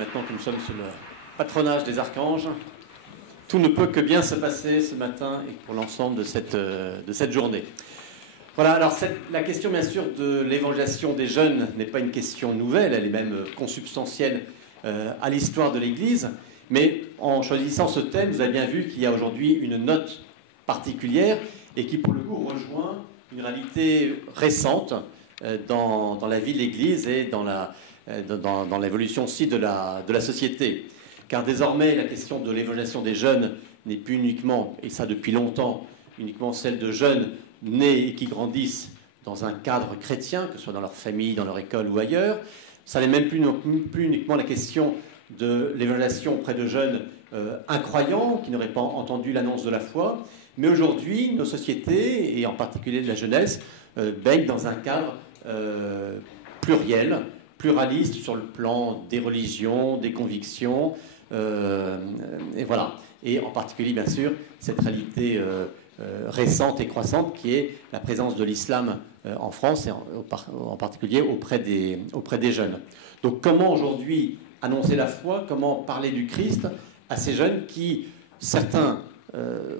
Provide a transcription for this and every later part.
maintenant que nous sommes sous le patronage des archanges, tout ne peut que bien se passer ce matin et pour l'ensemble de cette journée. Voilà, alors la question bien sûr de l'évangélisation des jeunes n'est pas une question nouvelle, elle est même consubstantielle à l'histoire de l'Église, mais en choisissant ce thème, vous avez bien vu qu'il y a aujourd'hui une note particulière et qui pour le coup rejoint une réalité récente dans la vie de l'Église et dans l'évolution aussi de la société. Car désormais, la question de l'évangélisation des jeunes n'est plus uniquement, et ça depuis longtemps, uniquement celle de jeunes nés et qui grandissent dans un cadre chrétien, que ce soit dans leur famille, dans leur école ou ailleurs. Ça n'est même plus uniquement la question de l'évangélisation auprès de jeunes incroyants qui n'auraient pas entendu l'annonce de la foi. Mais aujourd'hui, nos sociétés, et en particulier de la jeunesse, baignent dans un cadre pluriel, pluraliste sur le plan des religions, des convictions, et voilà. Et en particulier, bien sûr, cette réalité récente et croissante qui est la présence de l'islam en France, et en particulier auprès des jeunes. Donc comment aujourd'hui annoncer la foi, comment parler du Christ à ces jeunes qui, certains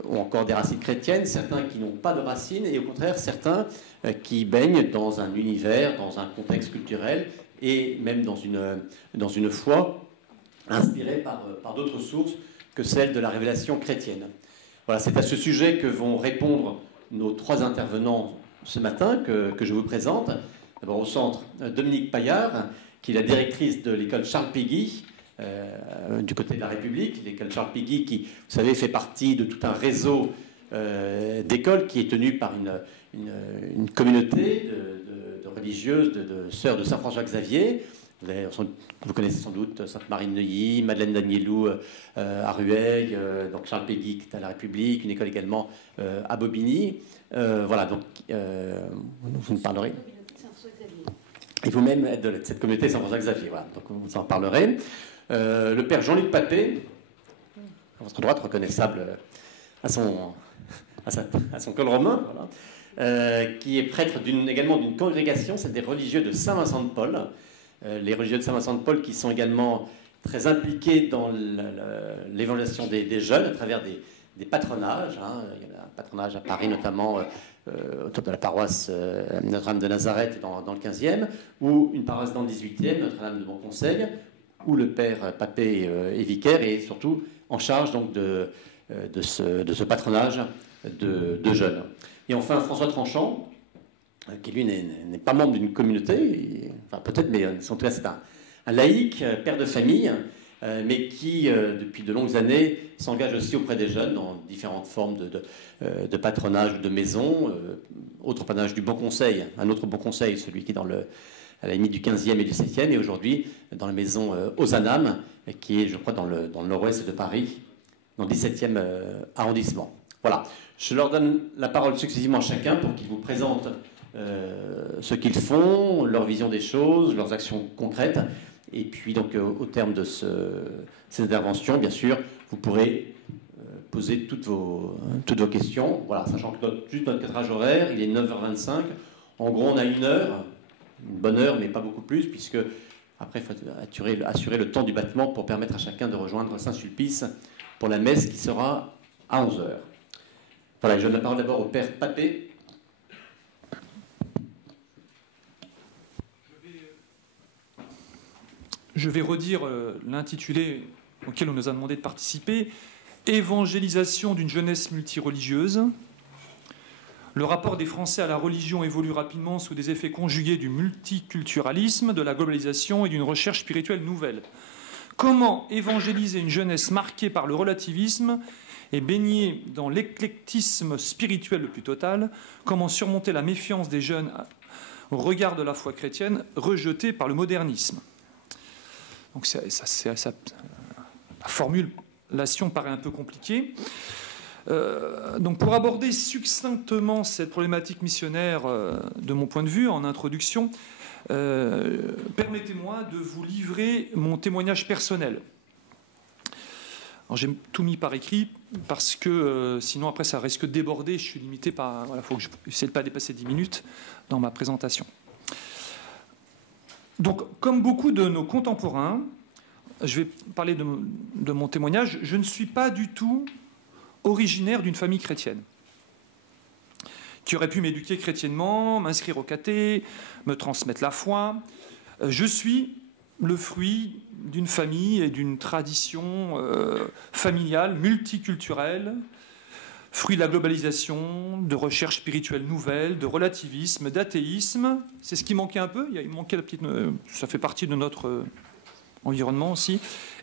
ont encore des racines chrétiennes, certains qui n'ont pas de racines, et au contraire certains qui baignent dans un univers, dans un contexte culturel, et même dans une foi inspirée par d'autres sources que celle de la révélation chrétienne. Voilà, c'est à ce sujet que vont répondre nos trois intervenants ce matin, que je vous présente. D'abord au centre, Dominique Paillard, qui est la directrice de l'école Charles Péguy, du côté de la République. L'école Charles Péguy, qui, vous savez, fait partie de tout un réseau d'écoles qui est tenu par une communauté de religieuses, de sœurs de Saint-François-Xavier. Vous connaissez sans doute Sainte-Marie-de-Neuilly, Madeleine Danielou à Rueil, donc Charles Péguy qui est à la République, une école également à Bobigny. Voilà, donc vous nous parlerez. Et vous-même êtes de cette communauté Saint-François-Xavier, voilà, donc vous en parlerez. Le père Jean-Luc Papé, à votre droite, reconnaissable à son col romain, voilà, qui est prêtre également d'une congrégation, c'est des religieux de Saint-Vincent-de-Paul. Les religieux de Saint-Vincent-de-Paul qui sont également très impliqués dans l'évangélisation des jeunes à travers des patronages. Hein. Il y a un patronage à Paris notamment autour de la paroisse Notre-Dame de Nazareth dans le 15e, ou une paroisse dans le 18e, Notre-Dame de Bon-Conseil, où le père Papé est vicaire et surtout en charge donc de ce patronage de jeunes. Et enfin François Tranchant, qui lui n'est pas membre d'une communauté, enfin peut-être, mais en tout cas c'est un laïc, père de famille, mais qui depuis de longues années s'engage aussi auprès des jeunes dans différentes formes de patronage de maison, autre patronage du Bon Conseil, un autre Bon Conseil, celui qui est à la limite du 15e et du 7e, et aujourd'hui dans la maison Ozanam, qui est je crois dans le nord-ouest de Paris, dans le 17e arrondissement. Voilà, je leur donne la parole successivement à chacun pour qu'ils vous présentent ce qu'ils font, leur vision des choses, leurs actions concrètes. Et puis, donc, au terme de cette intervention, bien sûr, vous pourrez poser toutes vos questions. Voilà, sachant que juste notre cadrage horaire, il est 9h25. En gros, on a une heure, une bonne heure, mais pas beaucoup plus, puisque après, il faut assurer le temps du bâtiment pour permettre à chacun de rejoindre Saint-Sulpice pour la messe qui sera à 11h. Voilà, je donne la parole d'abord au père Papé. Je vais redire l'intitulé auquel on nous a demandé de participer. Évangélisation d'une jeunesse multireligieuse. Le rapport des Français à la religion évolue rapidement sous des effets conjugués du multiculturalisme, de la globalisation et d'une recherche spirituelle nouvelle. Comment évangéliser une jeunesse marquée par le relativisme et baignée dans l'éclectisme spirituel le plus total? Comment surmonter la méfiance des jeunes au regard de la foi chrétienne rejetée par le modernisme? Donc la formulation paraît un peu compliquée. Donc pour aborder succinctement cette problématique missionnaire de mon point de vue, en introduction, permettez-moi de vous livrer mon témoignage personnel. J'ai tout mis par écrit parce que sinon après ça risque de déborder. Je suis limité par... Voilà, faut que j'essaie de ne pas dépasser 10 minutes dans ma présentation. Donc, comme beaucoup de nos contemporains, je vais parler de mon témoignage. Je ne suis pas du tout originaire d'une famille chrétienne qui aurait pu m'éduquer chrétiennement, m'inscrire au caté, me transmettre la foi. Je suis le fruit d'une famille et d'une tradition familiale, multiculturelle, fruit de la globalisation, de recherches spirituelles nouvelles, de relativisme, d'athéisme. C'est ce qui manquait un peu. Il manquait la petite, ça fait partie de notre environnement aussi,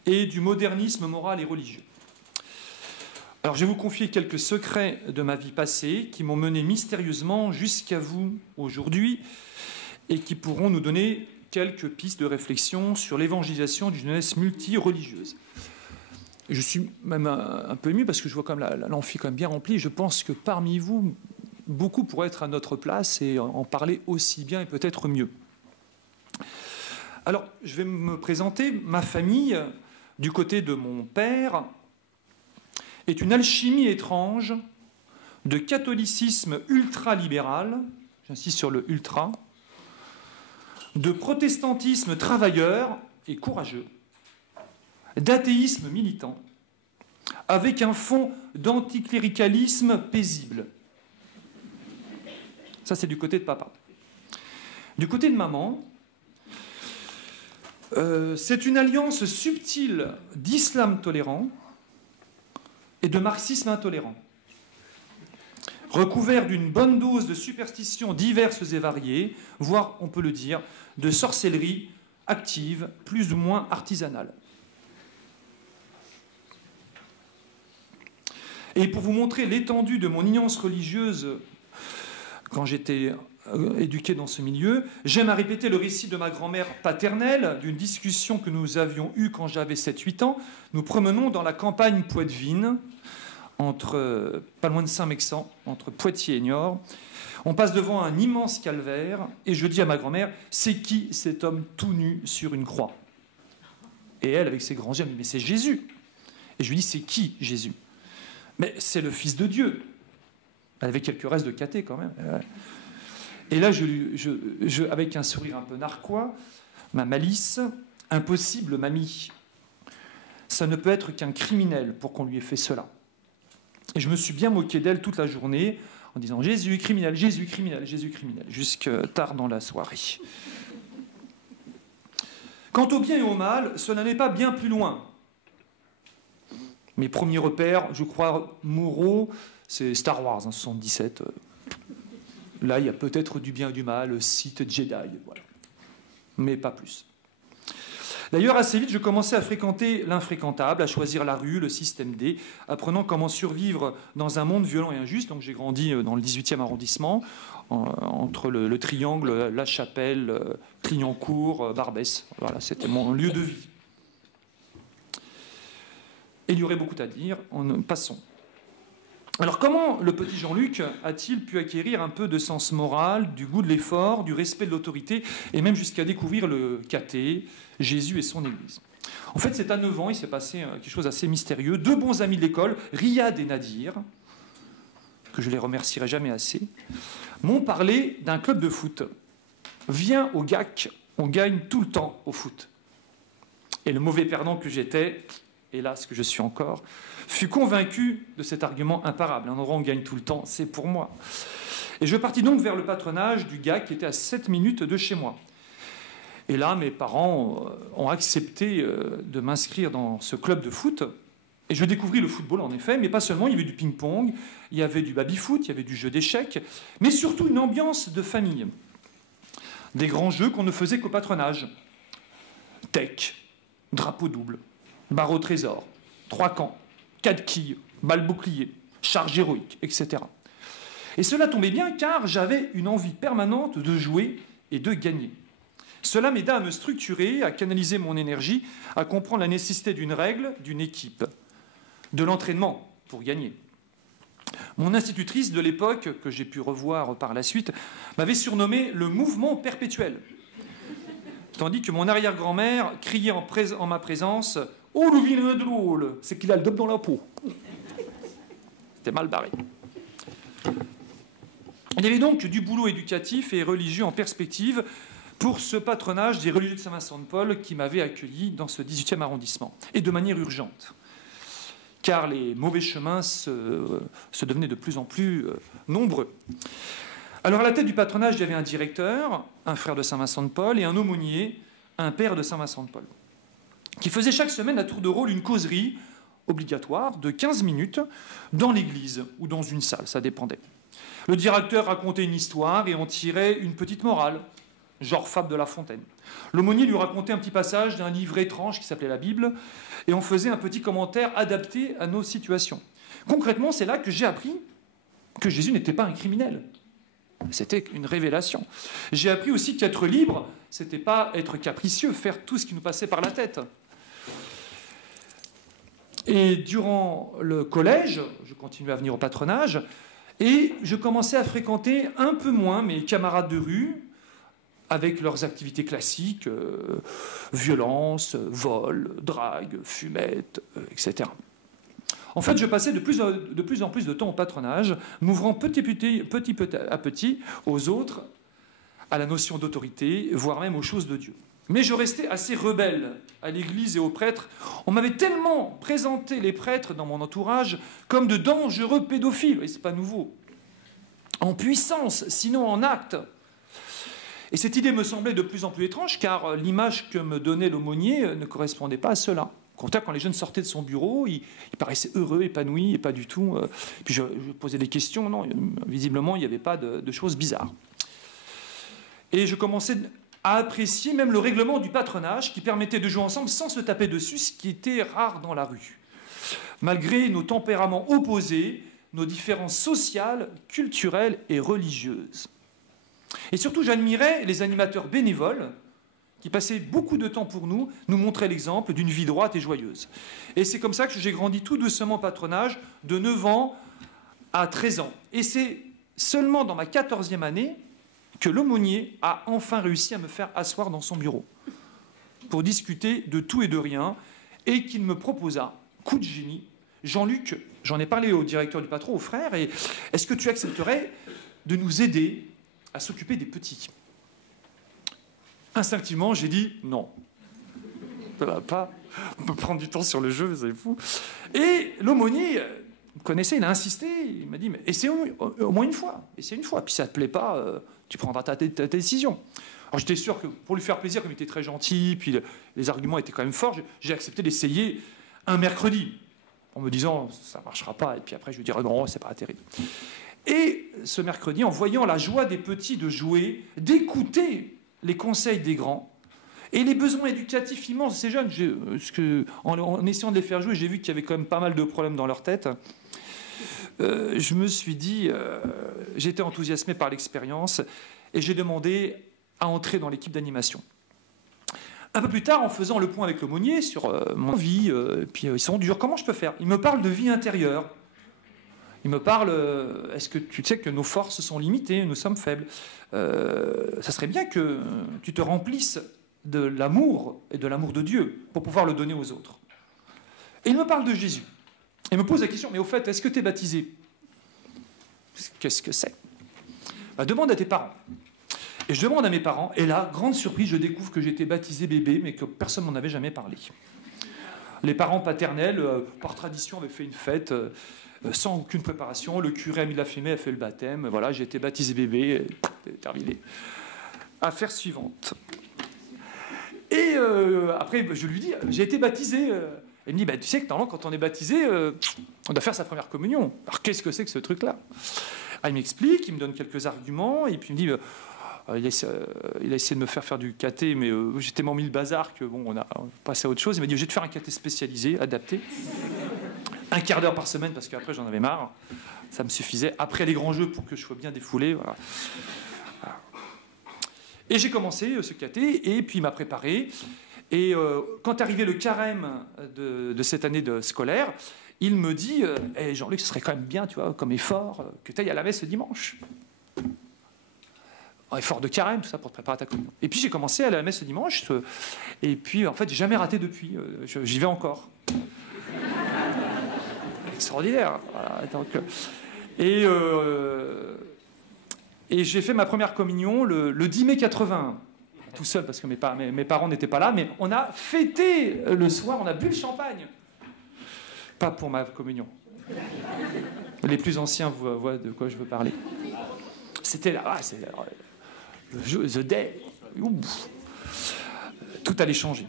et du modernisme moral et religieux. Alors, je vais vous confier quelques secrets de ma vie passée qui m'ont mené mystérieusement jusqu'à vous aujourd'hui et qui pourront nous donner quelques pistes de réflexion sur l'évangélisation d'une jeunesse multi-religieuse. Je suis même un peu ému parce que je vois comme l'amphi quand même bien rempli. Je pense que parmi vous, beaucoup pourraient être à notre place et en parler aussi bien et peut-être mieux. Alors, je vais me présenter. Ma famille, du côté de mon père, est une alchimie étrange de catholicisme ultra-libéral, j'insiste sur le ultra, de protestantisme travailleur et courageux, d'athéisme militant, avec un fond d'anticléricalisme paisible. Ça, c'est du côté de papa. Du côté de maman, c'est une alliance subtile d'islam tolérant et de marxisme intolérant, recouvert d'une bonne dose de superstitions diverses et variées, voire, on peut le dire, de sorcellerie active, plus ou moins artisanale. Et pour vous montrer l'étendue de mon ignorance religieuse quand j'étais éduqué dans ce milieu, j'aime à répéter le récit de ma grand-mère paternelle d'une discussion que nous avions eue quand j'avais 7-8 ans. Nous promenons dans la campagne poitevine, pas loin de Saint-Mexan, entre Poitiers et Niort. On passe devant un immense calvaire et je dis à ma grand-mère, c'est qui cet homme tout nu sur une croix? Et elle, avec ses grands yeux, elle me dit, mais c'est Jésus. Et je lui dis, c'est qui Jésus? Mais c'est le Fils de Dieu. Elle avait quelques restes de caté quand même. Et là, avec un sourire un peu narquois, ma malice, impossible, mamie. Ça ne peut être qu'un criminel pour qu'on lui ait fait cela. Et je me suis bien moqué d'elle toute la journée en disant Jésus criminel, Jésus criminel, Jésus criminel, jusque tard dans la soirée. Quant au bien et au mal, cela n'est pas bien plus loin. Mes premiers repères, je crois, moraux, c'est Star Wars, 77. Là, il y a peut-être du bien et du mal, Sith, Jedi, voilà. Mais pas plus. D'ailleurs, assez vite, je commençais à fréquenter l'infréquentable, à choisir la rue, le système D, apprenant comment survivre dans un monde violent et injuste. Donc j'ai grandi dans le 18e arrondissement, entre le Triangle, La Chapelle, Clignancourt, Barbès. Voilà, c'était mon lieu de vie. Et il y aurait beaucoup à dire, passons. Alors comment le petit Jean-Luc a-t-il pu acquérir un peu de sens moral, du goût de l'effort, du respect de l'autorité, et même jusqu'à découvrir le caté, Jésus et son Église? En fait, c'est à 9 ans, il s'est passé quelque chose d'assez mystérieux. 2 bons amis de l'école, Riyad et Nadir, que je les remercierai jamais assez, m'ont parlé d'un club de foot. Viens au GAC, on gagne tout le temps au foot. Et le mauvais perdant que j'étais, hélas que je suis encore, fut convaincu de cet argument imparable. Un endroit où on gagne tout le temps, c'est pour moi. Et je partis donc vers le patronage du GAC qui était à 7 minutes de chez moi. Et là, mes parents ont accepté de m'inscrire dans ce club de foot. Et je découvris le football, en effet, mais pas seulement. Il y avait du ping-pong, il y avait du baby-foot, il y avait du jeu d'échecs, mais surtout une ambiance de famille. Des grands jeux qu'on ne faisait qu'au patronage. Tech, drapeau double, barre au trésor, 3 camps, 4 quilles, balle bouclier, charge héroïque, etc. Et cela tombait bien car j'avais une envie permanente de jouer et de gagner. Cela m'aida à me structurer, à canaliser mon énergie, à comprendre la nécessité d'une règle, d'une équipe, de l'entraînement pour gagner. Mon institutrice de l'époque, que j'ai pu revoir par la suite, m'avait surnommé le mouvement perpétuel. Tandis que mon arrière-grand-mère criait en ma présence « Oh, le vilain drôle, c'est qu'il a le dope dans la peau !» C'était mal barré. Il y avait donc du boulot éducatif et religieux en perspective, pour ce patronage des religieux de Saint-Vincent-de-Paul qui m'avaient accueilli dans ce 18e arrondissement, et de manière urgente, car les mauvais chemins se devenaient de plus en plus nombreux. Alors à la tête du patronage, il y avait un directeur, un frère de Saint-Vincent-de-Paul, et un aumônier, un père de Saint-Vincent-de-Paul, qui faisait chaque semaine à tour de rôle une causerie obligatoire de 15 minutes dans l'église ou dans une salle, ça dépendait. Le directeur racontait une histoire et en tirait une petite morale, genre fable de La Fontaine. L'aumônier lui racontait un petit passage d'un livre étrange qui s'appelait la Bible et on faisait un petit commentaire adapté à nos situations. Concrètement, c'est là que j'ai appris que Jésus n'était pas un criminel. C'était une révélation. J'ai appris aussi qu'être libre, c'était pas être capricieux, faire tout ce qui nous passait par la tête. Et durant le collège, je continuais à venir au patronage, et je commençais à fréquenter un peu moins mes camarades de rue, avec leurs activités classiques, violence, vol, drague, fumette, etc. En fait, je passais de plus en plus de temps au patronage, m'ouvrant petit à petit aux autres, à la notion d'autorité, voire même aux choses de Dieu. Mais je restais assez rebelle à l'Église et aux prêtres. On m'avait tellement présenté les prêtres dans mon entourage comme de dangereux pédophiles, et c'est pas nouveau, en puissance, sinon en acte. Et cette idée me semblait de plus en plus étrange, car l'image que me donnait l'aumônier ne correspondait pas à cela. Au contraire, quand les jeunes sortaient de son bureau, il paraissait heureux, épanoui, et pas du tout. Puis je posais des questions, non, visiblement, il n'y avait pas de choses bizarres. Et je commençais à apprécier même le règlement du patronage qui permettait de jouer ensemble sans se taper dessus, ce qui était rare dans la rue. Malgré nos tempéraments opposés, nos différences sociales, culturelles et religieuses. Et surtout, j'admirais les animateurs bénévoles qui passaient beaucoup de temps pour nous montraient l'exemple d'une vie droite et joyeuse. Et c'est comme ça que j'ai grandi tout doucement au patronage, de 9 ans à 13 ans. Et c'est seulement dans ma 14e année que l'aumônier a enfin réussi à me faire asseoir dans son bureau pour discuter de tout et de rien, et qu'il me proposa, coup de génie, Jean-Luc, j'en ai parlé au directeur du patron, au frère, et est-ce que tu accepterais de nous aider à s'occuper des petits? Instinctivement, j'ai dit non. Ça ne va pas me prendre du temps sur le jeu, c'est fou. Et l'aumônier me connaissait, il a insisté, il m'a dit mais essaie au moins une fois, essaie une fois, puis ça ne te plaît pas, tu prendras ta décision. Alors j'étais sûr que pour lui faire plaisir, comme il était très gentil, puis les arguments étaient quand même forts, j'ai accepté d'essayer un mercredi, en me disant ça ne marchera pas, et puis après je lui dirais non, c'est pas terrible. Et ce mercredi, en voyant la joie des petits de jouer, d'écouter les conseils des grands, et les besoins éducatifs immenses de ces jeunes, en essayant de les faire jouer, j'ai vu qu'il y avait quand même pas mal de problèmes dans leur tête. Je me suis dit, j'étais enthousiasmé par l'expérience, et j'ai demandé à entrer dans l'équipe d'animation. Un peu plus tard, en faisant le point avec l'aumônier sur mon vie, puis ils sont durs, comment je peux faire? Il me parle de vie intérieure. Il me parle, est-ce que tu sais que nos forces sont limitées, nous sommes faibles. Ça serait bien que tu te remplisses de l'amour et de l'amour de Dieu pour pouvoir le donner aux autres. Et il me parle de Jésus. Il me pose la question, mais au fait, est-ce que tu es baptisé? Qu'est-ce que c'est? Demande à tes parents. Et je demande à mes parents, et là, grande surprise, je découvre que j'étais baptisé bébé, mais que personne ne m'en avait jamais parlé. Les parents paternels, par tradition, avaient fait une fête sans aucune préparation. Le curé a mis la fumée, a fait le baptême. Voilà, j'ai été baptisé bébé, terminé. Affaire suivante. Et après, je lui dis, j'ai été baptisé. Elle me dit, tu sais que normalement, quand on est baptisé, on doit faire sa première communion. Alors, qu'est-ce que c'est que ce truc-là? Il m'explique, il me donne quelques arguments, et puis il me dit, il a essayé de me faire du caté, mais j'ai tellement mis le bazar que bon, on a passé à autre chose. Il m'a dit, je vais te faire un caté spécialisé, adapté. 1 quart d'heure par semaine, parce qu'après, j'en avais marre. Ça me suffisait. Après les grands jeux, pour que je sois bien défoulé. Voilà. Et j'ai commencé ce caté, et puis il m'a préparé. Et quand arrivait le carême de cette année scolaire, il me dit hey, Jean-Luc, ce serait quand même bien, tu vois, comme effort, que tu ailles à la messe le dimanche. Effort de carême, tout ça, pour te préparer à ta communion. Et puis j'ai commencé à aller à la messe le dimanche, et puis en fait, j'ai jamais raté depuis. J'y vais encore. Extraordinaire. Voilà, donc, et j'ai fait ma première communion le 10 mai 81. tout seul parce que mes parents n'étaient pas là, mais on a fêté le soir, on a bu le champagne. Pas pour ma communion. Les plus anciens voient de quoi je veux parler. C'était là, c'est the day. Ouf. Tout allait changer.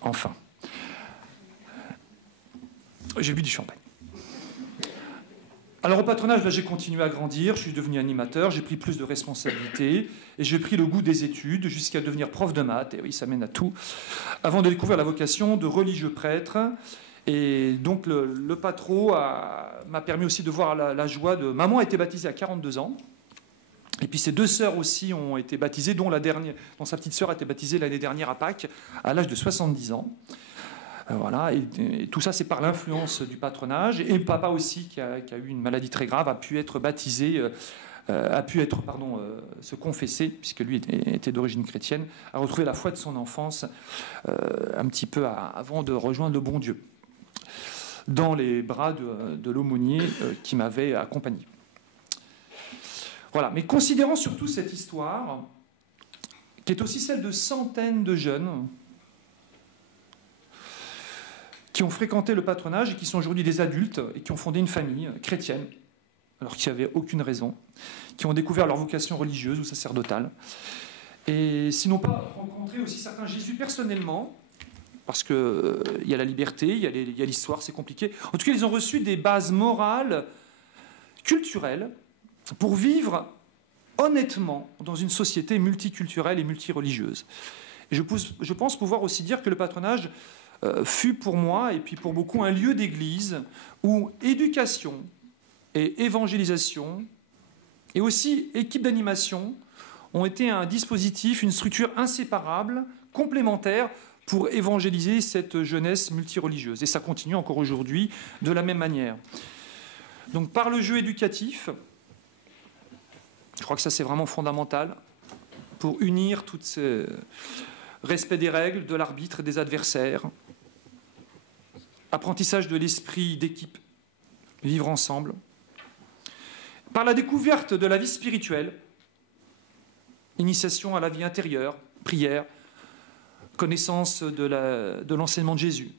Enfin. J'ai bu du champagne. Alors au patronage, j'ai continué à grandir, je suis devenu animateur, j'ai pris plus de responsabilités et j'ai pris le goût des études jusqu'à devenir prof de maths, et oui, ça mène à tout, avant de découvrir la vocation de religieux prêtre. Et donc le patron m'a permis aussi de voir la joie de... Maman a été baptisée à 42 ans, et puis ses 2 sœurs aussi ont été baptisées, dont sa petite sœur a été baptisée l'année dernière à Pâques, à l'âge de 70 ans. Voilà, et tout ça, c'est par l'influence du patronage. Et papa aussi, qui a eu une maladie très grave, a pu être baptisé, se confesser, puisque lui était d'origine chrétienne, a retrouvé la foi de son enfance un petit peu avant de rejoindre le bon Dieu, dans les bras de l'aumônier qui m'avait accompagné. Voilà, mais considérant surtout cette histoire, qui est aussi celle de centaines de jeunes qui ont fréquenté le patronage et qui sont aujourd'hui des adultes et qui ont fondé une famille chrétienne, alors qu'ils n'avaient aucune raison, qui ont découvert leur vocation religieuse ou sacerdotale, et s'ils n'ont pas rencontré aussi certains Jésus personnellement, parce qu'il y a la liberté, il y a l'histoire, c'est compliqué. En tout cas, ils ont reçu des bases morales, culturelles, pour vivre honnêtement dans une société multiculturelle et multireligieuse. Et je pense pouvoir aussi dire que le patronage fut pour moi, et puis pour beaucoup, un lieu d'église où éducation et évangélisation, et aussi équipe d'animation, ont été un dispositif, une structure inséparable, complémentaire, pour évangéliser cette jeunesse multireligieuse. Et ça continue encore aujourd'hui de la même manière. Donc par le jeu éducatif, je crois que ça c'est vraiment fondamental, pour unir tout ce respect des règles, de l'arbitre et des adversaires, apprentissage de l'esprit d'équipe, vivre ensemble, par la découverte de la vie spirituelle, initiation à la vie intérieure, prière, connaissance de l'enseignement de Jésus,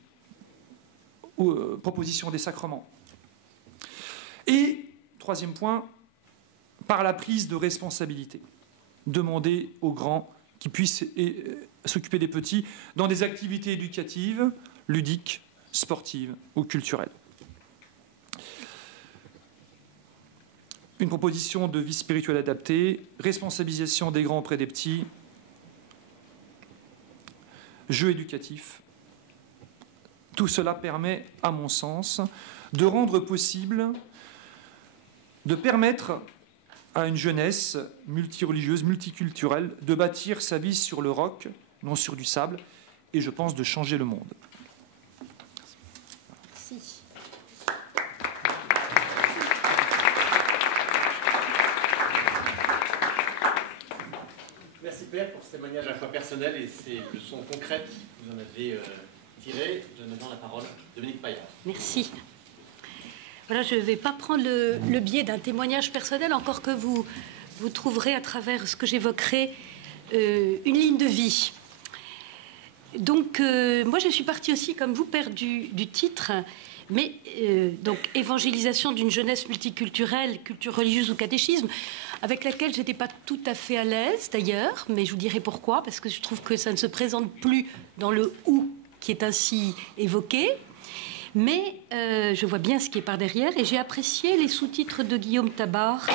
ou proposition des sacrements. Et, troisième point, par la prise de responsabilité, demander aux grands qui puissent s'occuper des petits dans des activités éducatives, ludiques, sportives ou culturelles. Une proposition de vie spirituelle adaptée, responsabilisation des grands auprès des petits, jeu éducatif. Tout cela permet, à mon sens, de rendre possible, de permettre à une jeunesse multireligieuse, multiculturelle, de bâtir sa vie sur le roc, non sur du sable, et je pense de changer le monde. Merci. Merci Père pour ce témoignage à la fois personnel et ces leçons concrètes que vous en avez tirées. Je donne maintenant la parole à Dominique Paillard. Merci. Voilà, je ne vais pas prendre le biais d'un témoignage personnel, encore que vous trouverez à travers ce que j'évoquerai une ligne de vie. Donc, moi, je suis partie aussi, comme vous, père du titre, mais donc évangélisation d'une jeunesse multiculturelle, culture religieuse ou catéchisme, avec laquelle je n'étais pas tout à fait à l'aise, d'ailleurs, mais je vous dirai pourquoi, parce que je trouve que ça ne se présente plus dans le « ou » qui est ainsi évoqué. Mais je vois bien ce qui est par derrière et j'ai apprécié les sous-titres de Guillaume Tabar.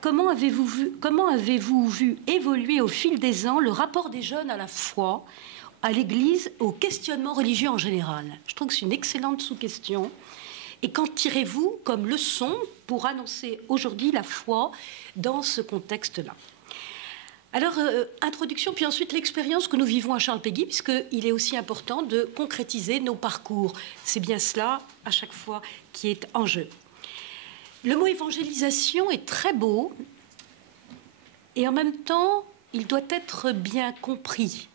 Comment avez-vous vu évoluer au fil des ans le rapport des jeunes à la foi, à l'Église, au questionnement religieux en général? Je trouve que c'est une excellente sous-question. Et qu'en tirez-vous comme leçon pour annoncer aujourd'hui la foi dans ce contexte-là? Alors, introduction, puis ensuite l'expérience que nous vivons à Charles-Péguy, puisqu'il est aussi important de concrétiser nos parcours. C'est bien cela, à chaque fois, qui est en jeu. Le mot évangélisation est très beau, et en même temps, il doit être bien compris.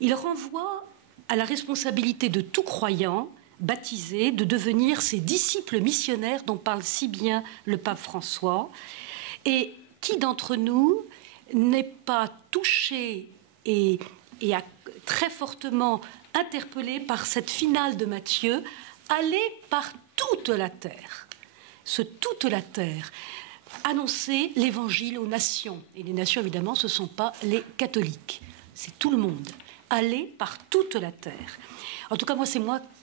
Il renvoie à la responsabilité de tout croyant, baptisé, de devenir ses disciples missionnaires dont parle si bien le pape François. Et qui d'entre nous n'est pas touché et a très fortement interpellé par cette finale de Matthieu, aller par toute la terre. Ce toute la terre, annoncer l'évangile aux nations. Et les nations, évidemment, ce ne sont pas les catholiques, c'est tout le monde. Aller par toute la terre. En tout cas,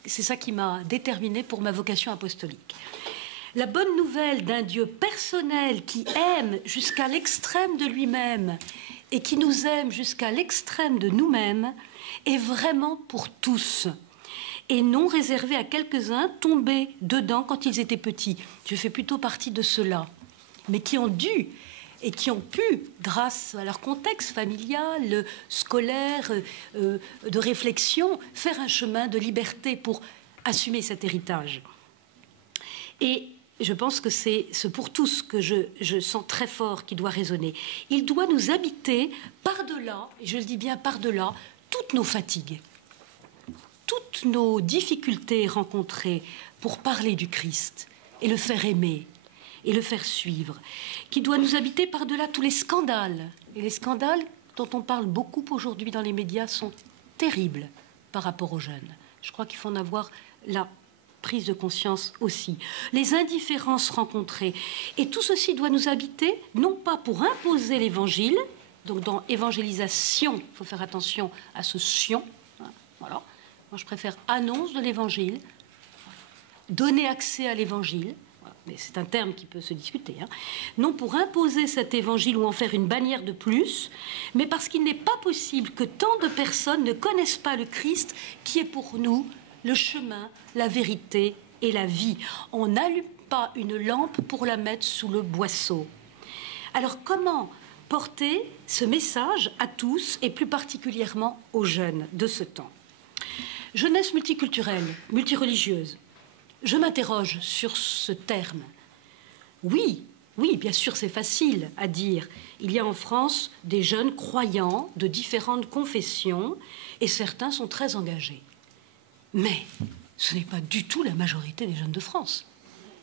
c'est ça qui m'a déterminée pour ma vocation apostolique. La bonne nouvelle d'un Dieu personnel qui aime jusqu'à l'extrême de lui-même et qui nous aime jusqu'à l'extrême de nous-mêmes est vraiment pour tous et non réservée à quelques-uns tombés dedans quand ils étaient petits. Je fais plutôt partie de ceux-là, mais qui ont dû et qui ont pu, grâce à leur contexte familial, scolaire, de réflexion, faire un chemin de liberté pour assumer cet héritage. Et je pense que c'est ce pour tous que je sens très fort qui doit résonner. Il doit nous habiter par-delà, et je le dis bien par-delà, toutes nos fatigues, toutes nos difficultés rencontrées pour parler du Christ et le faire aimer et le faire suivre, qui doit nous habiter par-delà tous les scandales. Et les scandales dont on parle beaucoup aujourd'hui dans les médias sont terribles par rapport aux jeunes. Je crois qu'il faut en avoir la prise de conscience aussi. Les indifférences rencontrées. Et tout ceci doit nous habiter, non pas pour imposer l'évangile, donc dans évangélisation, il faut faire attention à ce sion, hein, voilà. Moi, je préfère annonce de l'évangile, donner accès à l'évangile, voilà. Mais c'est un terme qui peut se discuter, hein. Non pour imposer cet évangile ou en faire une bannière de plus, mais parce qu'il n'est pas possible que tant de personnes ne connaissent pas le Christ qui est pour nous le chemin, la vérité et la vie. On n'allume pas une lampe pour la mettre sous le boisseau. Alors comment porter ce message à tous et plus particulièrement aux jeunes de ce temps? Jeunesse multiculturelle, multireligieuse. Je m'interroge sur ce terme. Oui, bien sûr, c'est facile à dire. Il y a en France des jeunes croyants de différentes confessions et certains sont très engagés. Mais ce n'est pas du tout la majorité des jeunes de France.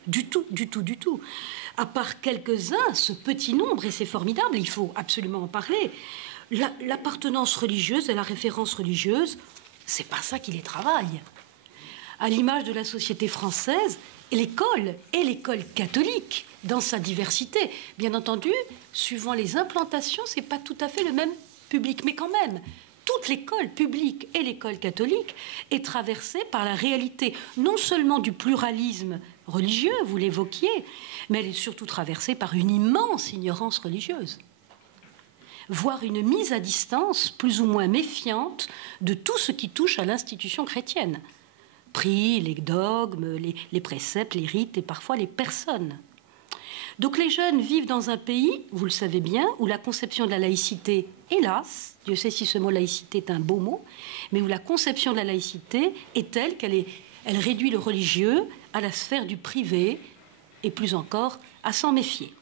Du tout. À part quelques-uns, ce petit nombre, et c'est formidable, il faut absolument en parler, l'appartenance religieuse et la référence religieuse, c'est pas ça qui les travaille. À l'image de la société française, l'école catholique, dans sa diversité. Bien entendu, suivant les implantations, c'est pas tout à fait le même public, mais quand même, toute l'école publique et l'école catholique est traversée par la réalité non seulement du pluralisme religieux, vous l'évoquiez, mais elle est surtout traversée par une immense ignorance religieuse, voire une mise à distance plus ou moins méfiante de tout ce qui touche à l'institution chrétienne. Prix, les dogmes, les préceptes, les rites et parfois les personnes. Donc les jeunes vivent dans un pays, vous le savez bien, où la conception de la laïcité, hélas, Dieu sait si ce mot laïcité est un beau mot, mais où la conception de la laïcité est telle qu'elle réduit le religieux à la sphère du privé et plus encore à s'en méfier.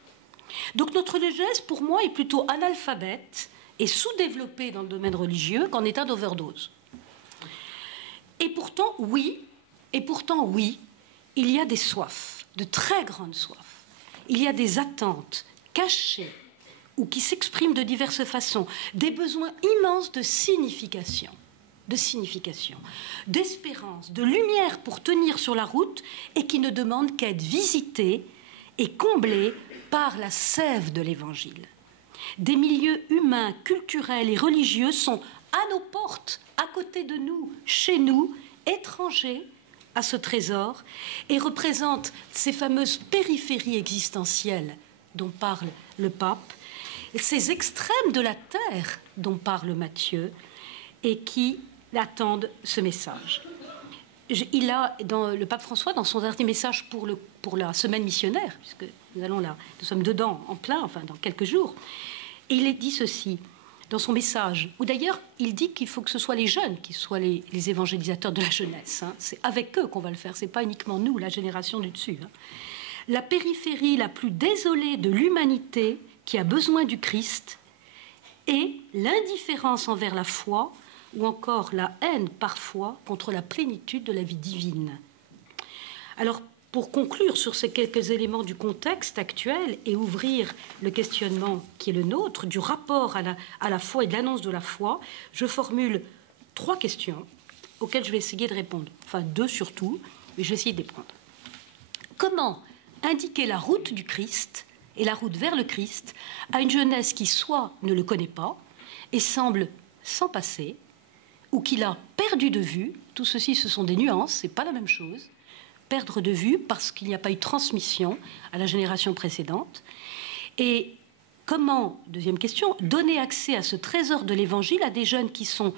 Donc notre jeunesse, pour moi, est plutôt analphabète et sous-développée dans le domaine religieux qu'en état d'overdose. Et pourtant, oui, il y a des soifs, de très grandes soifs. Il y a des attentes cachées ou qui s'expriment de diverses façons, des besoins immenses de signification, d'espérance, de lumière pour tenir sur la route et qui ne demandent qu'à être visités et comblés par la sève de l'Évangile. Des milieux humains, culturels et religieux sont à nos portes, à côté de nous, chez nous, étrangers à ce trésor et représentent ces fameuses périphéries existentielles dont parle le pape, ces extrêmes de la terre dont parle Matthieu et qui attendent ce message. Il a, le pape François, dans son dernier message pour la semaine missionnaire, puisque nous sommes dedans, en plein, enfin dans quelques jours, et il dit ceci dans son message, où d'ailleurs il dit qu'il faut que ce soit les jeunes qui soient les évangélisateurs de la jeunesse. Hein. C'est avec eux qu'on va le faire, c'est pas uniquement nous, la génération du dessus. Hein. La périphérie la plus désolée de l'humanité qui a besoin du Christ et l'indifférence envers la foi ou encore la haine parfois contre la plénitude de la vie divine. Alors, pour conclure sur ces quelques éléments du contexte actuel et ouvrir le questionnement qui est le nôtre, du rapport à la foi et de l'annonce de la foi, je formule 3 questions auxquelles je vais essayer de répondre. Enfin, 2 surtout, mais je vais essayer de répondre. Comment indiquer la route du Christ et la route vers le Christ à une jeunesse qui soit ne le connaît pas et semble s'en passer, ou qui l'a perdu de vue? Tout ceci, ce sont des nuances, ce n'est pas la même chose. Perdre de vue parce qu'il n'y a pas eu de transmission à la génération précédente. Et comment, deuxième question, donner accès à ce trésor de l'Évangile à des jeunes qui sont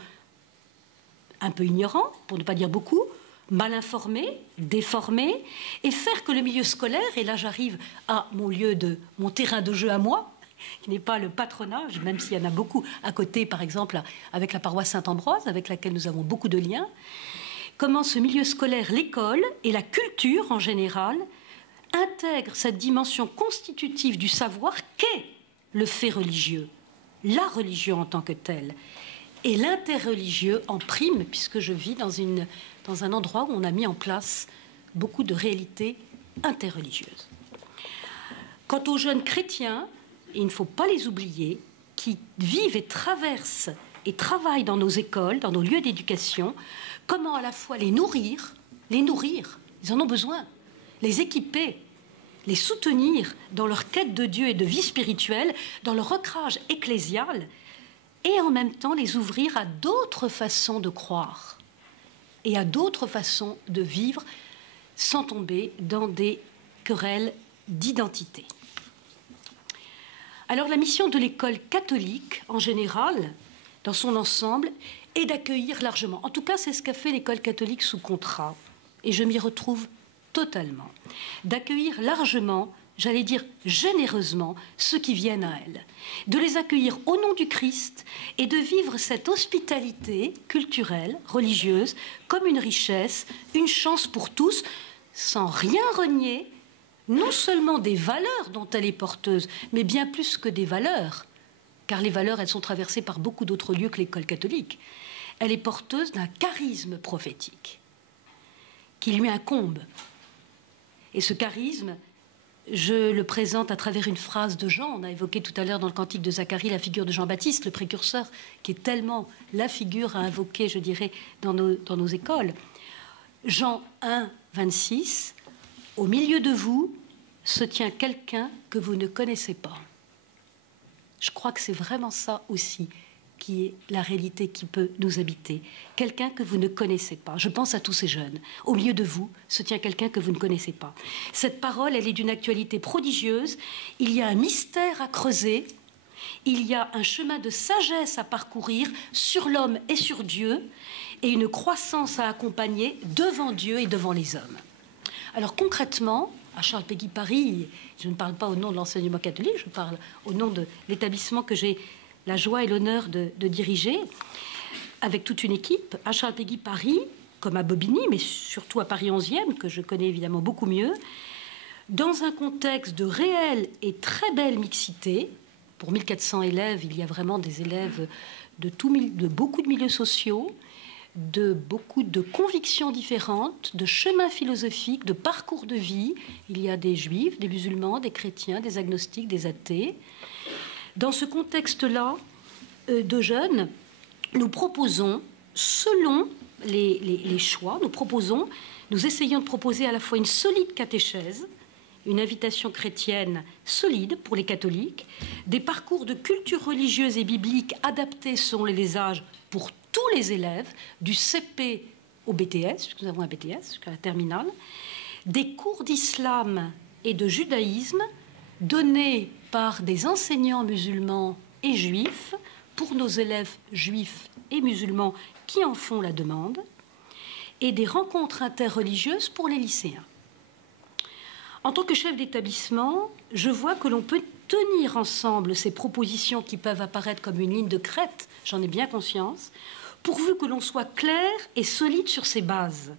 un peu ignorants, pour ne pas dire beaucoup, mal informés, déformés, et faire que le milieu scolaire, et là j'arrive à mon terrain de jeu à moi, qui n'est pas le patronage, même s'il y en a beaucoup à côté, par exemple, avec la paroisse Saint-Ambroise, avec laquelle nous avons beaucoup de liens. Comment ce milieu scolaire, l'école et la culture en général intègrent cette dimension constitutive du savoir qu'est le fait religieux, la religion en tant que telle, et l'interreligieux en prime, puisque je vis dans un endroit où on a mis en place beaucoup de réalités interreligieuses. Quant aux jeunes chrétiens, il ne faut pas les oublier, qui vivent et traversent et travaillent dans nos écoles, dans nos lieux d'éducation, comment à la fois les nourrir, ils en ont besoin, les équiper, les soutenir dans leur quête de Dieu et de vie spirituelle, dans leur ancrage ecclésial, et en même temps les ouvrir à d'autres façons de croire et à d'autres façons de vivre sans tomber dans des querelles d'identité. Alors la mission de l'école catholique, en général, dans son ensemble, est d'accueillir largement. En tout cas, c'est ce qu'a fait l'école catholique sous contrat, et je m'y retrouve totalement. D'accueillir largement, j'allais dire généreusement, ceux qui viennent à elle. De les accueillir au nom du Christ et de vivre cette hospitalité culturelle, religieuse, comme une richesse, une chance pour tous, sans rien renier, non seulement des valeurs dont elle est porteuse, mais bien plus que des valeurs, car les valeurs, elles sont traversées par beaucoup d'autres lieux que l'école catholique. Elle est porteuse d'un charisme prophétique qui lui incombe. Et ce charisme, je le présente à travers une phrase de Jean. On a évoqué tout à l'heure dans le cantique de Zacharie la figure de Jean-Baptiste, le précurseur, qui est tellement la figure à invoquer, je dirais, dans nos écoles. Jean 1, 26, « Au milieu de vous se tient quelqu'un que vous ne connaissez pas. » Je crois que c'est vraiment ça aussi qui est la réalité qui peut nous habiter. Quelqu'un que vous ne connaissez pas. Je pense à tous ces jeunes. Au milieu de vous se tient quelqu'un que vous ne connaissez pas. Cette parole, elle est d'une actualité prodigieuse. Il y a un mystère à creuser. Il y a un chemin de sagesse à parcourir sur l'homme et sur Dieu, et une croissance à accompagner devant Dieu et devant les hommes. Alors concrètement, à Charles Péguy Paris, je ne parle pas au nom de l'enseignement catholique, je parle au nom de l'établissement que j'ai la joie et l'honneur de diriger, avec toute une équipe. À Charles Péguy Paris, comme à Bobigny, mais surtout à Paris 11e, que je connais évidemment beaucoup mieux, dans un contexte de réelle et très belle mixité. Pour 1400 élèves, il y a vraiment des élèves de beaucoup de milieux sociaux, de beaucoup de convictions différentes, de chemins philosophiques, de parcours de vie. Il y a des juifs, des musulmans, des chrétiens, des agnostiques, des athées. Dans ce contexte-là de jeunes, nous proposons, selon les choix, nous essayons de proposer à la fois une solide catéchèse, une invitation chrétienne solide pour les catholiques, des parcours de culture religieuse et biblique adaptés selon les âges pour tous les élèves, du CP au BTS, puisque nous avons un BTS jusqu'à la terminale, des cours d'islam et de judaïsme donnés par des enseignants musulmans et juifs pour nos élèves juifs et musulmans qui en font la demande, et des rencontres interreligieuses pour les lycéens. En tant que chef d'établissement, je vois que l'on peut tenir ensemble ces propositions qui peuvent apparaître comme une ligne de crête, j'en ai bien conscience, pourvu que l'on soit clair et solide sur ses bases.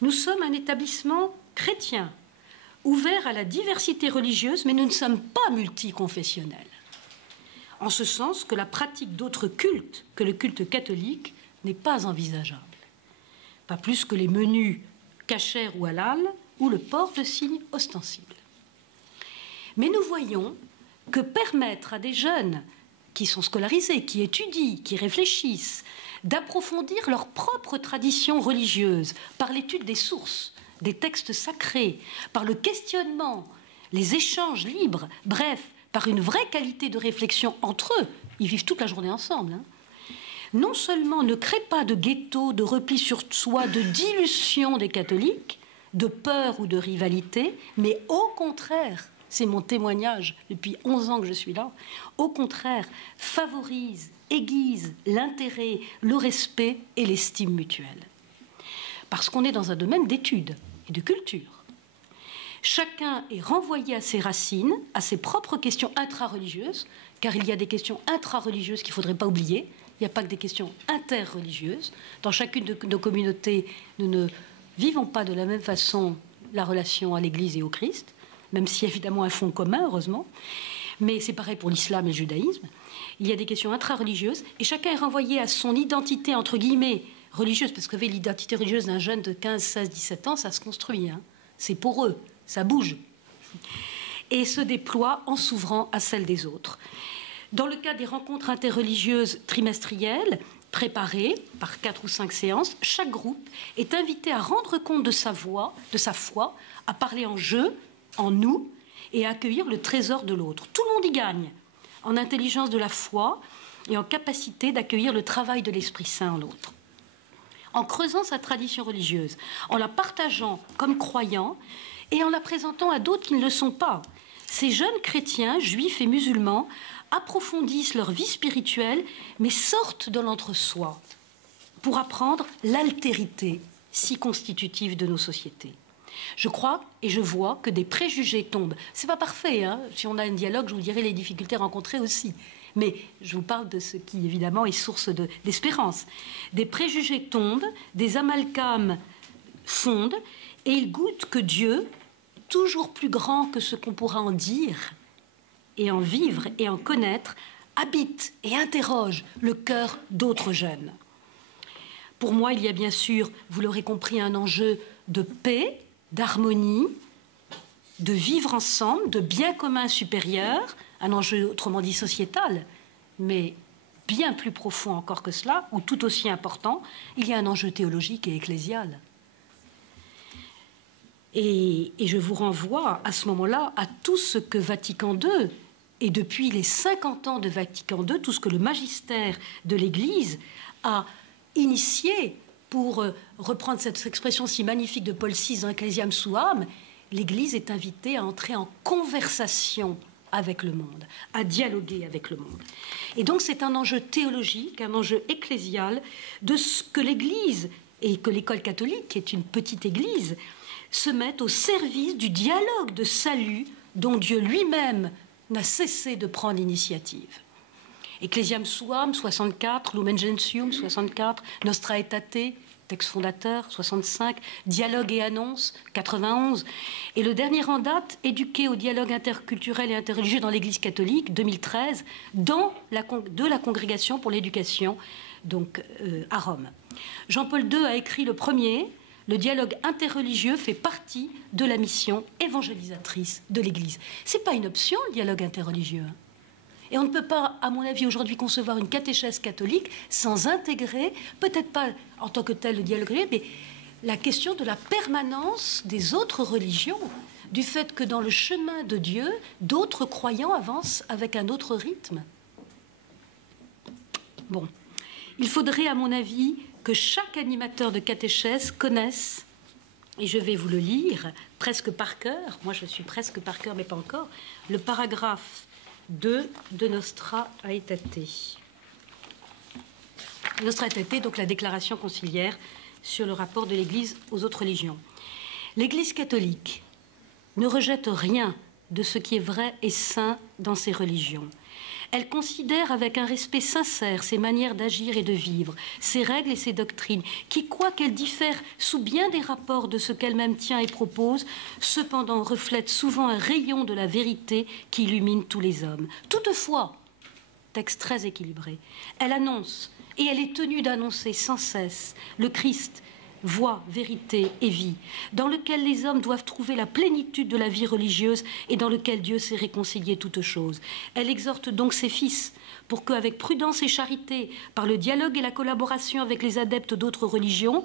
Nous sommes un établissement chrétien, ouvert à la diversité religieuse, mais nous ne sommes pas multiconfessionnels. En ce sens que la pratique d'autres cultes que le culte catholique n'est pas envisageable. Pas plus que les menus kasher ou halal ou le port de signes ostensibles. Mais nous voyons que permettre à des jeunes qui sont scolarisés, qui étudient, qui réfléchissent, d'approfondir leur propre tradition religieuse par l'étude des sources, des textes sacrés, par le questionnement, les échanges libres, bref, par une vraie qualité de réflexion entre eux, ils vivent toute la journée ensemble, hein, non seulement ne crée pas de ghetto, de repli sur soi, de dilution des catholiques, de peur ou de rivalité, mais au contraire, c'est mon témoignage depuis 11 ans que je suis là, au contraire, favorise, aiguise l'intérêt, le respect et l'estime mutuelle. Parce qu'on est dans un domaine d'étude et de culture. Chacun est renvoyé à ses racines, à ses propres questions intra-religieuses, car il y a des questions intra-religieuses qu'il ne faudrait pas oublier. Il n'y a pas que des questions interreligieuses. Dans chacune de nos communautés, nous ne vivons pas de la même façon la relation à l'Église et au Christ, même s'il y a évidemment un fond commun, heureusement. Mais c'est pareil pour l'islam et le judaïsme. Il y a des questions intra-religieuses et chacun est renvoyé à son identité, entre guillemets, religieuse, parce que l'identité religieuse d'un jeune de 15, 16, 17 ans, ça se construit. Hein. C'est pour eux, ça bouge. Et se déploie en s'ouvrant à celle des autres. Dans le cas des rencontres interreligieuses trimestrielles, préparées par 4 ou 5 séances, chaque groupe est invité à rendre compte de sa voix, de sa foi, à parler en jeu, en nous, et à accueillir le trésor de l'autre. Tout le monde y gagne, en intelligence de la foi et en capacité d'accueillir le travail de l'Esprit Saint en l'autre. En creusant sa tradition religieuse, en la partageant comme croyants et en la présentant à d'autres qui ne le sont pas. Ces jeunes chrétiens, juifs et musulmans, approfondissent leur vie spirituelle, mais sortent de l'entre-soi pour apprendre l'altérité si constitutive de nos sociétés. Je crois et je vois que des préjugés tombent. C'est pas parfait, hein. Si on a un dialogue, je vous dirai les difficultés rencontrées aussi. Mais je vous parle de ce qui, évidemment, est source d'espérance. Des préjugés tombent, des amalgames fondent, et ils goûtent que Dieu, toujours plus grand que ce qu'on pourra en dire, et en vivre et en connaître, habite et interroge le cœur d'autres jeunes. Pour moi, il y a bien sûr, vous l'aurez compris, un enjeu de paix, d'harmonie, de vivre ensemble, de bien commun supérieur, un enjeu autrement dit sociétal, mais bien plus profond encore que cela, ou tout aussi important, il y a un enjeu théologique et ecclésial. Et je vous renvoie à ce moment-là à tout ce que Vatican II, et depuis les 50 ans de Vatican II, tout ce que le magistère de l'Église a initié pour reprendre cette expression si magnifique de Paul VI dans Ecclesiam Suam, l'Église est invitée à entrer en conversation avec le monde, à dialoguer avec le monde. Et donc c'est un enjeu théologique, un enjeu ecclésial de ce que l'Église et que l'École catholique, qui est une petite Église, se mettent au service du dialogue de salut dont Dieu lui-même n'a cessé de prendre l'initiative. Ecclesiam Suam, 64, Lumen Gentium, 64, Nostra Aetate, texte fondateur, 65, Dialogue et annonce, 91. Et le dernier en date, Éduquer au dialogue interculturel et interreligieux dans l'Église catholique, 2013, de la Congrégation pour l'éducation, donc à Rome. Jean-Paul II a écrit le premier. Le dialogue interreligieux fait partie de la mission évangélisatrice de l'Église. Ce n'est pas une option, le dialogue interreligieux. Et on ne peut pas, à mon avis, aujourd'hui concevoir une catéchèse catholique sans intégrer, peut-être pas en tant que tel le dialogue religieux, mais la question de la permanence des autres religions, du fait que dans le chemin de Dieu, d'autres croyants avancent avec un autre rythme. Bon, il faudrait, à mon avis, que chaque animateur de catéchèse connaisse, et je vais vous le lire presque par cœur, moi je suis presque par cœur mais pas encore, le paragraphe 2 de Nostra Aetate. Nostra Aetate, donc la déclaration conciliaire sur le rapport de l'Église aux autres religions. L'Église catholique ne rejette rien de ce qui est vrai et saint dans ses religions. Elle considère avec un respect sincère ses manières d'agir et de vivre, ses règles et ses doctrines, qui, quoiqu'elles diffèrent sous bien des rapports de ce qu'elle-même tient et propose, cependant reflètent souvent un rayon de la vérité qui illumine tous les hommes. Toutefois, texte très équilibré, elle annonce, et elle est tenue d'annoncer sans cesse, le Christ, voie, vérité et vie, dans lequel les hommes doivent trouver la plénitude de la vie religieuse et dans lequel Dieu sait réconcilier toutes choses. Elle exhorte donc ses fils pour qu'avec prudence et charité, par le dialogue et la collaboration avec les adeptes d'autres religions,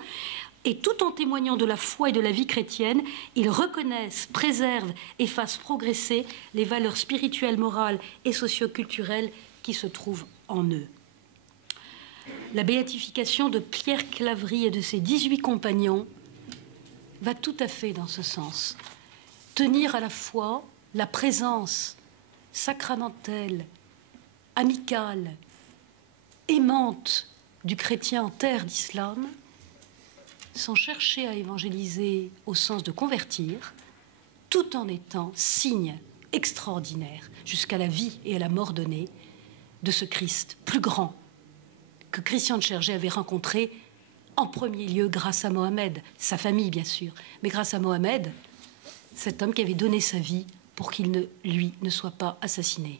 et tout en témoignant de la foi et de la vie chrétienne, ils reconnaissent, préservent et fassent progresser les valeurs spirituelles, morales et socio-culturelles qui se trouvent en eux. La béatification de Pierre Claverie et de ses 18 compagnons va tout à fait dans ce sens. Tenir à la fois la présence sacramentelle, amicale, aimante du chrétien en terre d'islam, sans chercher à évangéliser au sens de convertir, tout en étant signe extraordinaire, jusqu'à la vie et à la mort donnée, de ce Christ plus grand que Christian de Chergé avait rencontré en premier lieu grâce à Mohamed, sa famille bien sûr, mais grâce à Mohamed, cet homme qui avait donné sa vie pour qu'il ne soit pas assassiné.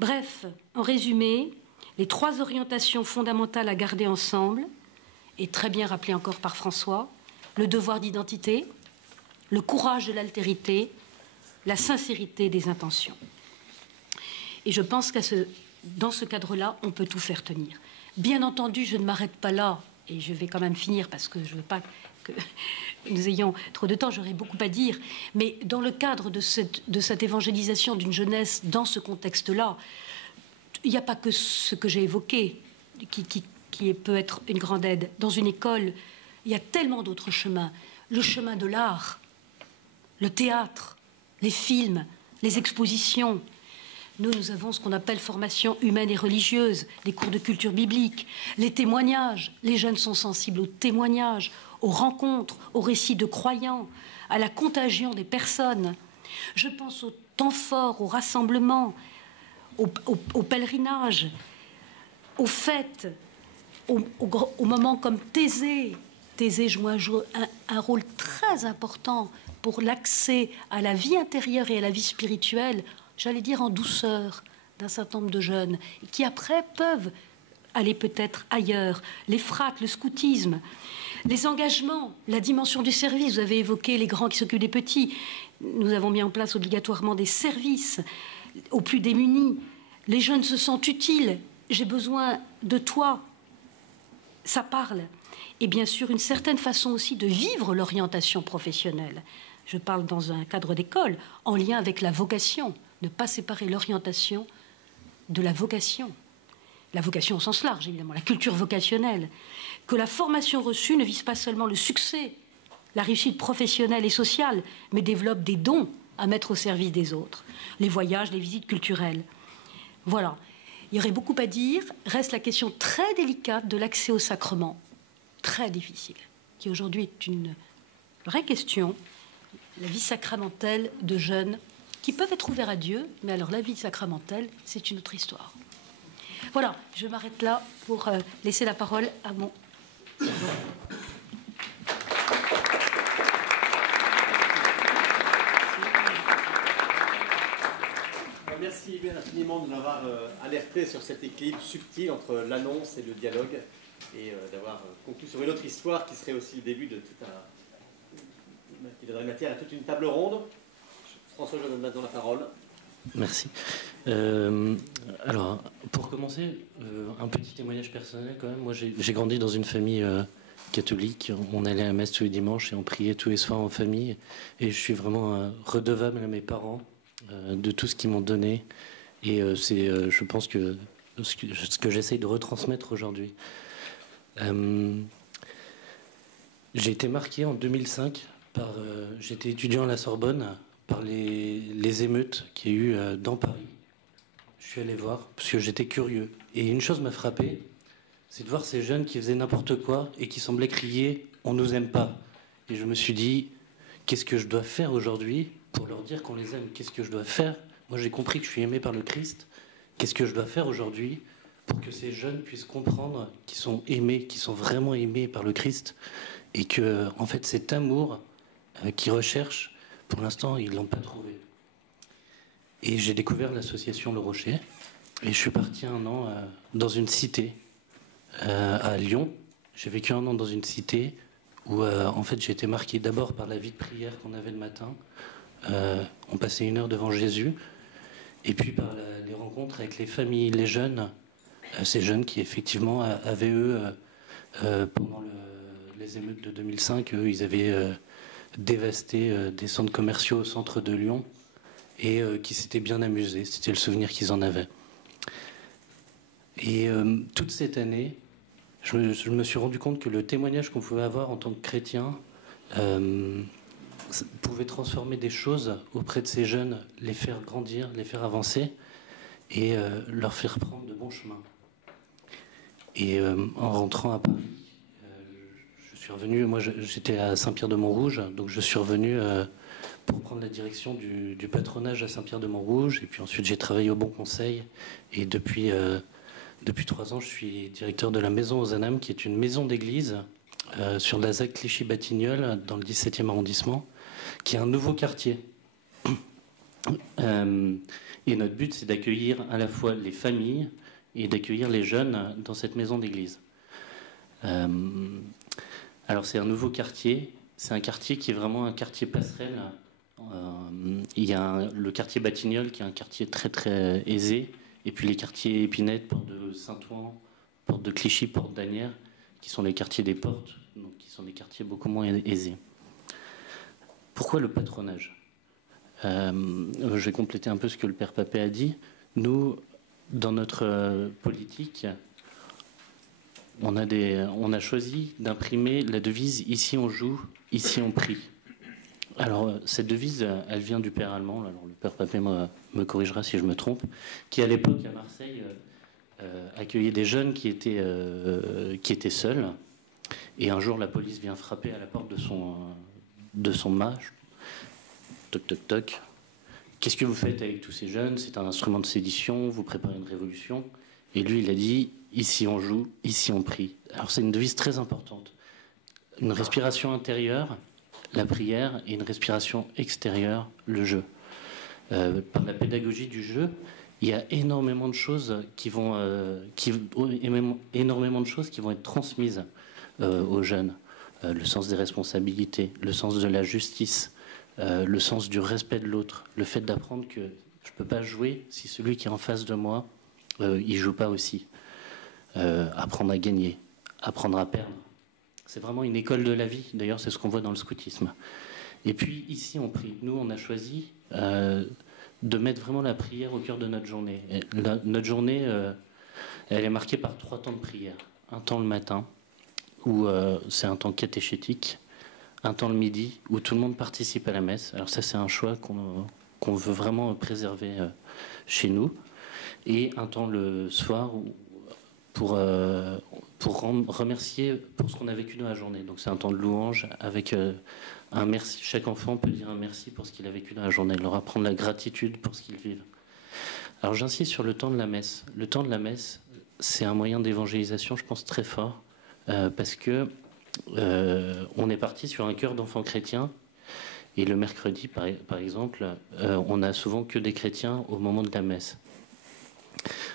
Bref, en résumé, les 3 orientations fondamentales à garder ensemble, et très bien rappelé encore par François, le devoir d'identité, le courage de l'altérité, la sincérité des intentions. Et je pense dans ce cadre-là, on peut tout faire tenir. Bien entendu, je ne m'arrête pas là, et je vais quand même finir parce que je ne veux pas que nous ayons trop de temps, j'aurais beaucoup à dire, mais dans le cadre de cette évangélisation d'une jeunesse dans ce contexte-là, il n'y a pas que ce que j'ai évoqué qui peut être une grande aide. Dans une école, il y a tellement d'autres chemins. Le chemin de l'art, le théâtre, les films, les expositions. Nous avons ce qu'on appelle formation humaine et religieuse, des cours de culture biblique, les témoignages. Les jeunes sont sensibles aux témoignages, aux rencontres, aux récits de croyants, à la contagion des personnes. Je pense au temps fort, au rassemblement, au pèlerinage, aux fêtes, au moments comme Thésée. Thésée joue un rôle très important pour l'accès à la vie intérieure et à la vie spirituelle, j'allais dire en douceur, d'un certain nombre de jeunes, qui après peuvent aller peut-être ailleurs. Les fratres, le scoutisme, les engagements, la dimension du service. Vous avez évoqué les grands qui s'occupent des petits. Nous avons mis en place obligatoirement des services aux plus démunis. Les jeunes se sentent utiles. J'ai besoin de toi. Ça parle. Et bien sûr, une certaine façon aussi de vivre l'orientation professionnelle. Je parle dans un cadre d'école, en lien avec la vocation. Ne pas séparer l'orientation de la vocation. La vocation au sens large, évidemment, la culture vocationnelle. Que la formation reçue ne vise pas seulement le succès, la réussite professionnelle et sociale, mais développe des dons à mettre au service des autres. Les voyages, les visites culturelles. Voilà. Il y aurait beaucoup à dire. Reste la question très délicate de l'accès au sacrement. Très difficile. Qui aujourd'hui est une vraie question. La vie sacramentelle de jeunes qui peuvent être ouverts à Dieu, mais alors la vie sacramentelle, c'est une autre histoire. Voilà, je m'arrête là pour laisser la parole à mon... Merci bien infiniment de nous avoir alerté sur cet équilibre subtil entre l'annonce et le dialogue et d'avoir conclu sur une autre histoire qui serait aussi le début de tout qui donnerait matière à toute une table ronde. François, je donne maintenant la parole. Merci. Alors, pour commencer, un petit témoignage personnel quand même. Moi, j'ai grandi dans une famille catholique. On allait à la messe tous les dimanches et on priait tous les soirs en famille. Et je suis vraiment redevable à mes parents de tout ce qu'ils m'ont donné. Et c'est, je pense, que ce que j'essaye de retransmettre aujourd'hui. J'ai été marqué en 2005 par... j'étais étudiant à la Sorbonne par les émeutes qu'il y a eu dans Paris. Je suis allé voir parce que j'étais curieux. Et une chose m'a frappé, c'est de voir ces jeunes qui faisaient n'importe quoi et qui semblaient crier « on nous aime pas ». Et je me suis dit, qu'est-ce que je dois faire aujourd'hui pour leur dire qu'on les aime? Qu'est-ce que je dois faire? Moi, j'ai compris que je suis aimé par le Christ. Qu'est-ce que je dois faire aujourd'hui pour que ces jeunes puissent comprendre qu'ils sont aimés, qu'ils sont vraiment aimés par le Christ et que, en fait, cet amour qu'ils recherchent, pour l'instant, ils ne l'ont pas trouvé. Et j'ai découvert l'association Le Rocher. Et je suis parti 1 an dans une cité à Lyon. J'ai vécu 1 an dans une cité où, en fait, j'ai été marqué d'abord par la vie de prière qu'on avait le matin. On passait 1 heure devant Jésus. Et puis par les rencontres avec les familles, les jeunes, ces jeunes qui, effectivement, avaient, eux, pendant les émeutes de 2005, eux, ils avaient dévasté des centres commerciaux au centre de Lyon et qui s'étaient bien amusés. C'était le souvenir qu'ils en avaient. Et toute cette année, je me suis rendu compte que le témoignage qu'on pouvait avoir en tant que chrétien pouvait transformer des choses auprès de ces jeunes, les faire grandir, les faire avancer et leur faire prendre de bons chemins. Et en rentrant à Paris, je suis revenu, moi j'étais à Saint-Pierre-de-Montrouge, donc je suis revenu pour prendre la direction du patronage à Saint-Pierre-de-Montrouge, et puis ensuite j'ai travaillé au Bon Conseil, et depuis 3 ans je suis directeur de la Maison aux Anames, qui est une maison d'église sur la ZAC Clichy-Batignolles, dans le 17e arrondissement, qui est un nouveau quartier. Et notre but, c'est d'accueillir à la fois les familles et d'accueillir les jeunes dans cette maison d'église. Alors c'est un nouveau quartier, c'est un quartier qui est vraiment un quartier passerelle. Il y a le quartier Batignolles qui est un quartier très très aisé, et puis les quartiers Épinette, Porte de Saint-Ouen, Porte de Clichy, Porte d'Asnières, qui sont les quartiers des portes, donc qui sont des quartiers beaucoup moins aisés. Pourquoi le patronage ? Je vais compléter un peu ce que le père Papet a dit. Nous, dans notre politique, on a choisi d'imprimer la devise « Ici on joue, ici on prie ». Alors, cette devise, elle vient du père allemand, alors le père Papet me corrigera si je me trompe, qui à l'époque, à Marseille, accueillait des jeunes qui étaient seuls. Et un jour, la police vient frapper à la porte de son mâche. Toc, toc, toc. Qu'est-ce que vous faites avec tous ces jeunes? C'est un instrument de sédition, vous préparez une révolution. Et lui, il a dit, ici on joue, ici on prie. Alors c'est une devise très importante. Une respiration intérieure, la prière, et une respiration extérieure, le jeu. Par la pédagogie du jeu, il y a énormément de choses qui vont être transmises aux jeunes. Le sens des responsabilités, le sens de la justice, le sens du respect de l'autre, le fait d'apprendre que je ne peux pas jouer si celui qui est en face de moi, il ne joue pas aussi. Apprendre à gagner, apprendre à perdre. C'est vraiment une école de la vie, d'ailleurs c'est ce qu'on voit dans le scoutisme. Et puis ici on prie. Nous on a choisi de mettre vraiment la prière au cœur de notre journée. Notre journée, elle est marquée par 3 temps de prière. Un temps le matin, où c'est un temps catéchétique, un temps le midi, où tout le monde participe à la messe. Alors ça, c'est un choix qu'on veut vraiment préserver chez nous. Et un temps le soir pour remercier pour ce qu'on a vécu dans la journée. Donc c'est un temps de louange avec un merci. Chaque enfant peut dire un merci pour ce qu'il a vécu dans la journée, leur apprendre la gratitude pour ce qu'ils vivent. Alors j'insiste sur le temps de la messe. Le temps de la messe, c'est un moyen d'évangélisation, je pense, très fort. Parce que on est parti sur un cœur d'enfants chrétiens, et le mercredi par exemple on n'a souvent que des chrétiens au moment de la messe,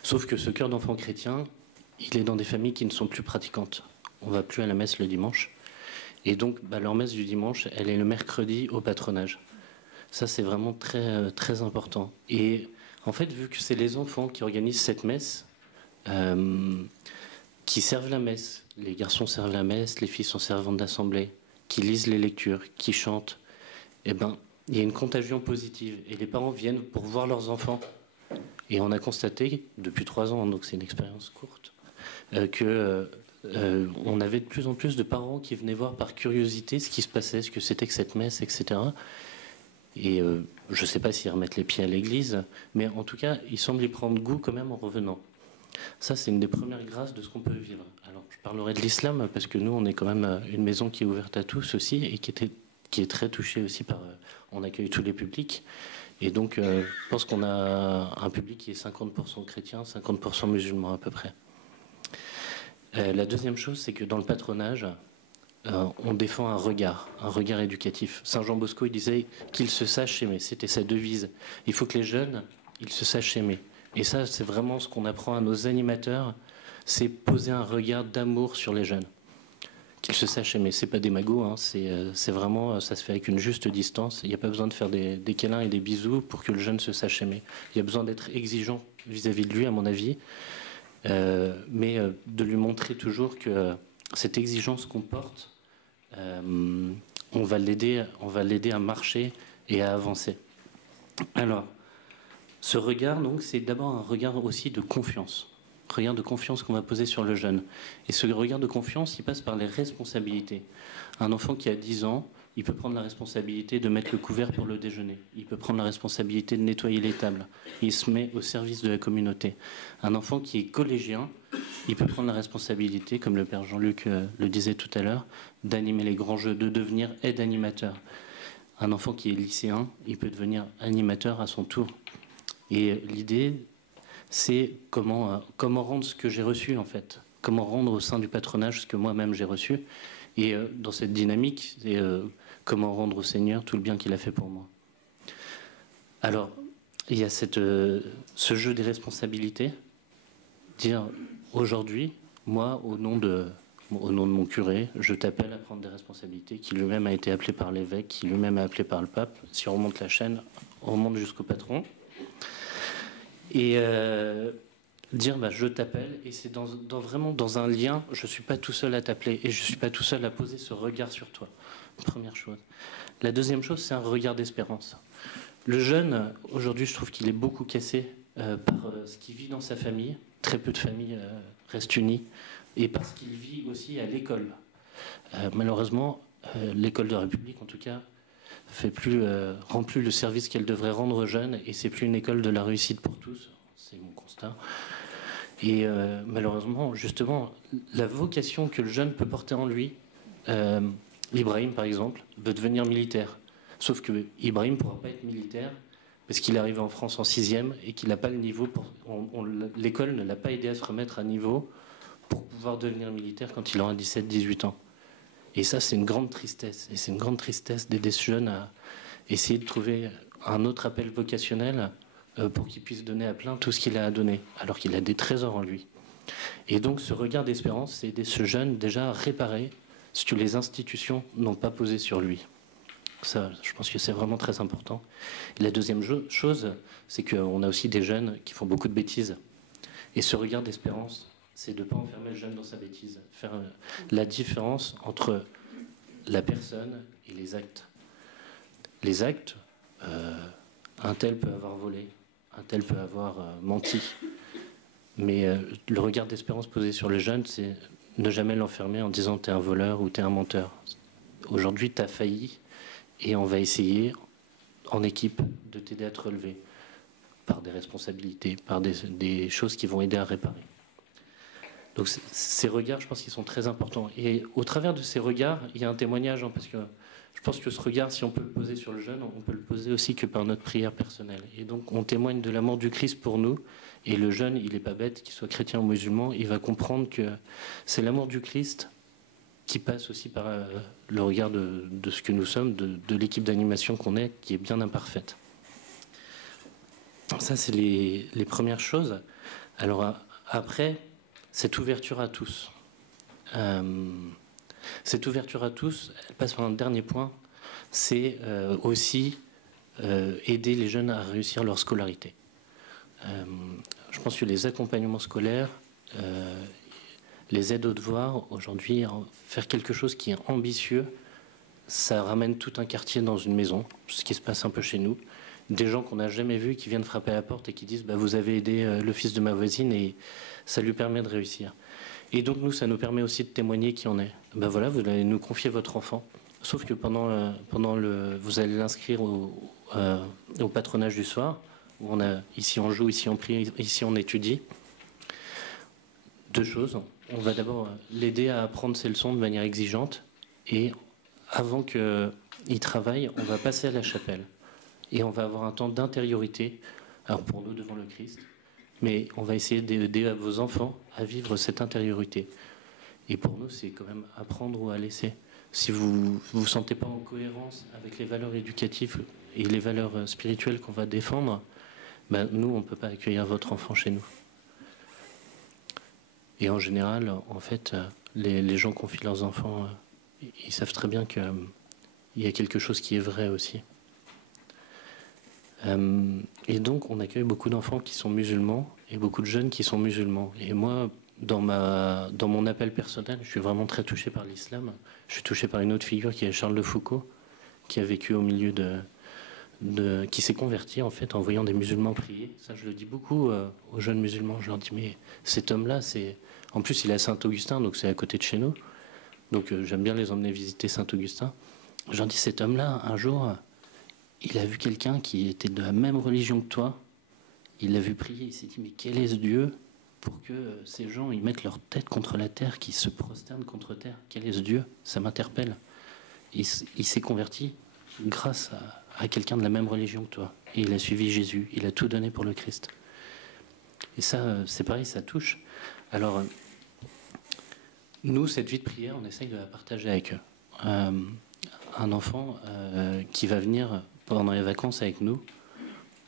sauf que ce cœur d'enfants chrétiens, il est dans des familles qui ne sont plus pratiquantes. On va plus à la messe le dimanche, et donc leur messe du dimanche, elle est le mercredi au patronage. Ça c'est vraiment très, très important. Et en fait, vu que c'est les enfants qui organisent cette messe, qui servent la messe, les garçons servent la messe, les filles sont servantes d'assemblée, qui lisent les lectures, qui chantent, eh ben, il y a une contagion positive. Et les parents viennent pour voir leurs enfants. Et on a constaté, depuis 3 ans, donc c'est une expérience courte, on avait de plus en plus de parents qui venaient voir par curiosité ce qui se passait, ce que c'était que cette messe, etc. Et je ne sais pas s'ils remettent les pieds à l'église, mais en tout cas, ils semblent y prendre goût quand même en revenant. Ça, c'est une des premières grâces de ce qu'on peut vivre. Alors, je parlerai de l'islam parce que nous, on est quand même une maison qui est ouverte à tous aussi et qui est très touchée aussi par... on accueille tous les publics. Et donc, je pense qu'on a un public qui est 50% chrétien, 50% musulman à peu près. La deuxième chose, c'est que dans le patronage, on défend un regard éducatif. Saint Jean Bosco, il disait qu'ils se sachent aimer. C'était sa devise. Il faut que les jeunes, ils se sachent aimer. Et ça, c'est vraiment ce qu'on apprend à nos animateurs, c'est poser un regard d'amour sur les jeunes. qu'ils se sachent aimer. C'est pas des magots, hein, c'est vraiment, ça se fait avec une juste distance. Il n'y a pas besoin de faire des câlins et des bisous pour que le jeune se sache aimer. Il y a besoin d'être exigeant vis-à-vis de lui, à mon avis, mais de lui montrer toujours que cette exigence qu'on porte, on va l'aider à marcher et à avancer. Alors, ce regard, donc, c'est d'abord un regard aussi de confiance. Regard de confiance qu'on va poser sur le jeune. Et ce regard de confiance, il passe par les responsabilités. Un enfant qui a 10 ans, il peut prendre la responsabilité de mettre le couvert pour le déjeuner. Il peut prendre la responsabilité de nettoyer les tables. Il se met au service de la communauté. Un enfant qui est collégien, il peut prendre la responsabilité, comme le père Jean-Luc le disait tout à l'heure, d'animer les grands jeux, de devenir aide-animateur. Un enfant qui est lycéen, il peut devenir animateur à son tour. Et l'idée, c'est comment rendre ce que j'ai reçu, en fait. Comment rendre au sein du patronage ce que moi-même j'ai reçu. Et dans cette dynamique, c'est comment rendre au Seigneur tout le bien qu'il a fait pour moi. Alors, il y a ce jeu des responsabilités. Dire, aujourd'hui, moi, au nom de mon curé, je t'appelle à prendre des responsabilités, qui lui-même a été appelé par l'évêque, qui lui-même a appelé par le pape. Si on remonte la chaîne, on remonte jusqu'au patron. Et dire je t'appelle, et c'est vraiment dans un lien, je ne suis pas tout seul à t'appeler et je ne suis pas tout seul à poser ce regard sur toi. Première chose. La deuxième chose, c'est un regard d'espérance. Le jeune, aujourd'hui, je trouve qu'il est beaucoup cassé par ce qu'il vit dans sa famille. Très peu de familles restent unies, et parce qu'il vit aussi à l'école. Malheureusement, l'école de la République, en tout cas, rend plus le service qu'elle devrait rendre aux jeunes, et c'est plus une école de la réussite pour tous, c'est mon constat. Et malheureusement, justement, la vocation que le jeune peut porter en lui, Ibrahim par exemple, veut devenir militaire. Sauf que Ibrahim ne pourra pas être militaire parce qu'il est arrivé en France en 6e et qu'il n'a pas le niveau l'école ne l'a pas aidé à se remettre à niveau pour pouvoir devenir militaire quand il aura 17-18 ans. Et ça, c'est une grande tristesse. Et c'est une grande tristesse d'aider ce jeune à essayer de trouver un autre appel vocationnel pour qu'il puisse donner à plein tout ce qu'il a à donner, alors qu'il a des trésors en lui. Et donc, ce regard d'espérance, c'est aider ce jeune déjà à réparer ce que les institutions n'ont pas posé sur lui. Ça, je pense que c'est vraiment très important. Et la deuxième chose, c'est qu'on a aussi des jeunes qui font beaucoup de bêtises. Et ce regard d'espérance, c'est de ne pas enfermer le jeune dans sa bêtise. Faire la différence entre la personne et les actes. Les actes, un tel peut avoir volé, un tel peut avoir menti. Mais le regard d'espérance posé sur le jeune, c'est ne jamais l'enfermer en disant t'es un voleur ou t'es un menteur. Aujourd'hui, t'as failli et on va essayer en équipe de t'aider à te relever par des responsabilités, par des choses qui vont aider à réparer. Donc ces regards, je pense qu'ils sont très importants. Et au travers de ces regards, il y a un témoignage, hein, parce que je pense que ce regard, si on peut le poser sur le jeune, on peut le poser aussi que par notre prière personnelle. Et donc on témoigne de l'amour du Christ pour nous. Et le jeune, il n'est pas bête, qu'il soit chrétien ou musulman, il va comprendre que c'est l'amour du Christ qui passe aussi par le regard de ce que nous sommes, de l'équipe d'animation qu'on est, qui est bien imparfaite. Ça, c'est les premières choses. Alors après, cette ouverture à tous. Cette ouverture à tous, elle passe par un dernier point, c'est aussi aider les jeunes à réussir leur scolarité. Je pense que les accompagnements scolaires, les aides aux devoirs, aujourd'hui, faire quelque chose qui est ambitieux, ça ramène tout un quartier dans une maison, ce qui se passe un peu chez nous. Des gens qu'on n'a jamais vus qui viennent frapper à la porte et qui disent vous avez aidé le fils de ma voisine et ça lui permet de réussir. Et donc nous, ça nous permet aussi de témoigner qui on est. Voilà, vous allez nous confier votre enfant. Sauf que vous allez l'inscrire au patronage du soir, où ici on joue, ici on prie, ici on étudie. Deux choses. On va d'abord l'aider à apprendre ses leçons de manière exigeante. Et avant qu'il travaille, on va passer à la chapelle. Et on va avoir un temps d'intériorité, alors pour nous devant le Christ, mais on va essayer d'aider vos enfants à vivre cette intériorité. Et pour nous, c'est quand même apprendre ou à laisser. Si vous ne vous sentez pas en cohérence avec les valeurs éducatives et les valeurs spirituelles qu'on va défendre, nous, on ne peut pas accueillir votre enfant chez nous. Et en général, en fait, les gens confient leurs enfants, ils savent très bien qu'il y a quelque chose qui est vrai aussi. Et donc, on accueille beaucoup d'enfants qui sont musulmans et beaucoup de jeunes qui sont musulmans. Et moi, dans mon appel personnel, je suis vraiment très touché par l'islam. Je suis touché par une autre figure qui est Charles de Foucault, qui a vécu au milieu qui s'est converti en fait en voyant des musulmans prier. Ça, je le dis beaucoup aux jeunes musulmans. Je leur dis, mais cet homme-là, en plus, il est à Saint-Augustin, donc c'est à côté de chez nous. Donc j'aime bien les emmener visiter Saint-Augustin. Je leur dis, cet homme-là, un jour, il a vu quelqu'un qui était de la même religion que toi. Il l'a vu prier. Il s'est dit, mais quel est ce Dieu pour que ces gens ils mettent leur tête contre la terre, qu'ils se prosternent contre terre? Quel est ce Dieu? Ça m'interpelle. Il s'est converti grâce à quelqu'un de la même religion que toi. Et il a suivi Jésus. Il a tout donné pour le Christ. Et ça, c'est pareil, ça touche. Alors, nous, cette vie de prière, on essaye de la partager avec eux. Un enfant qui va venir pendant les vacances avec nous,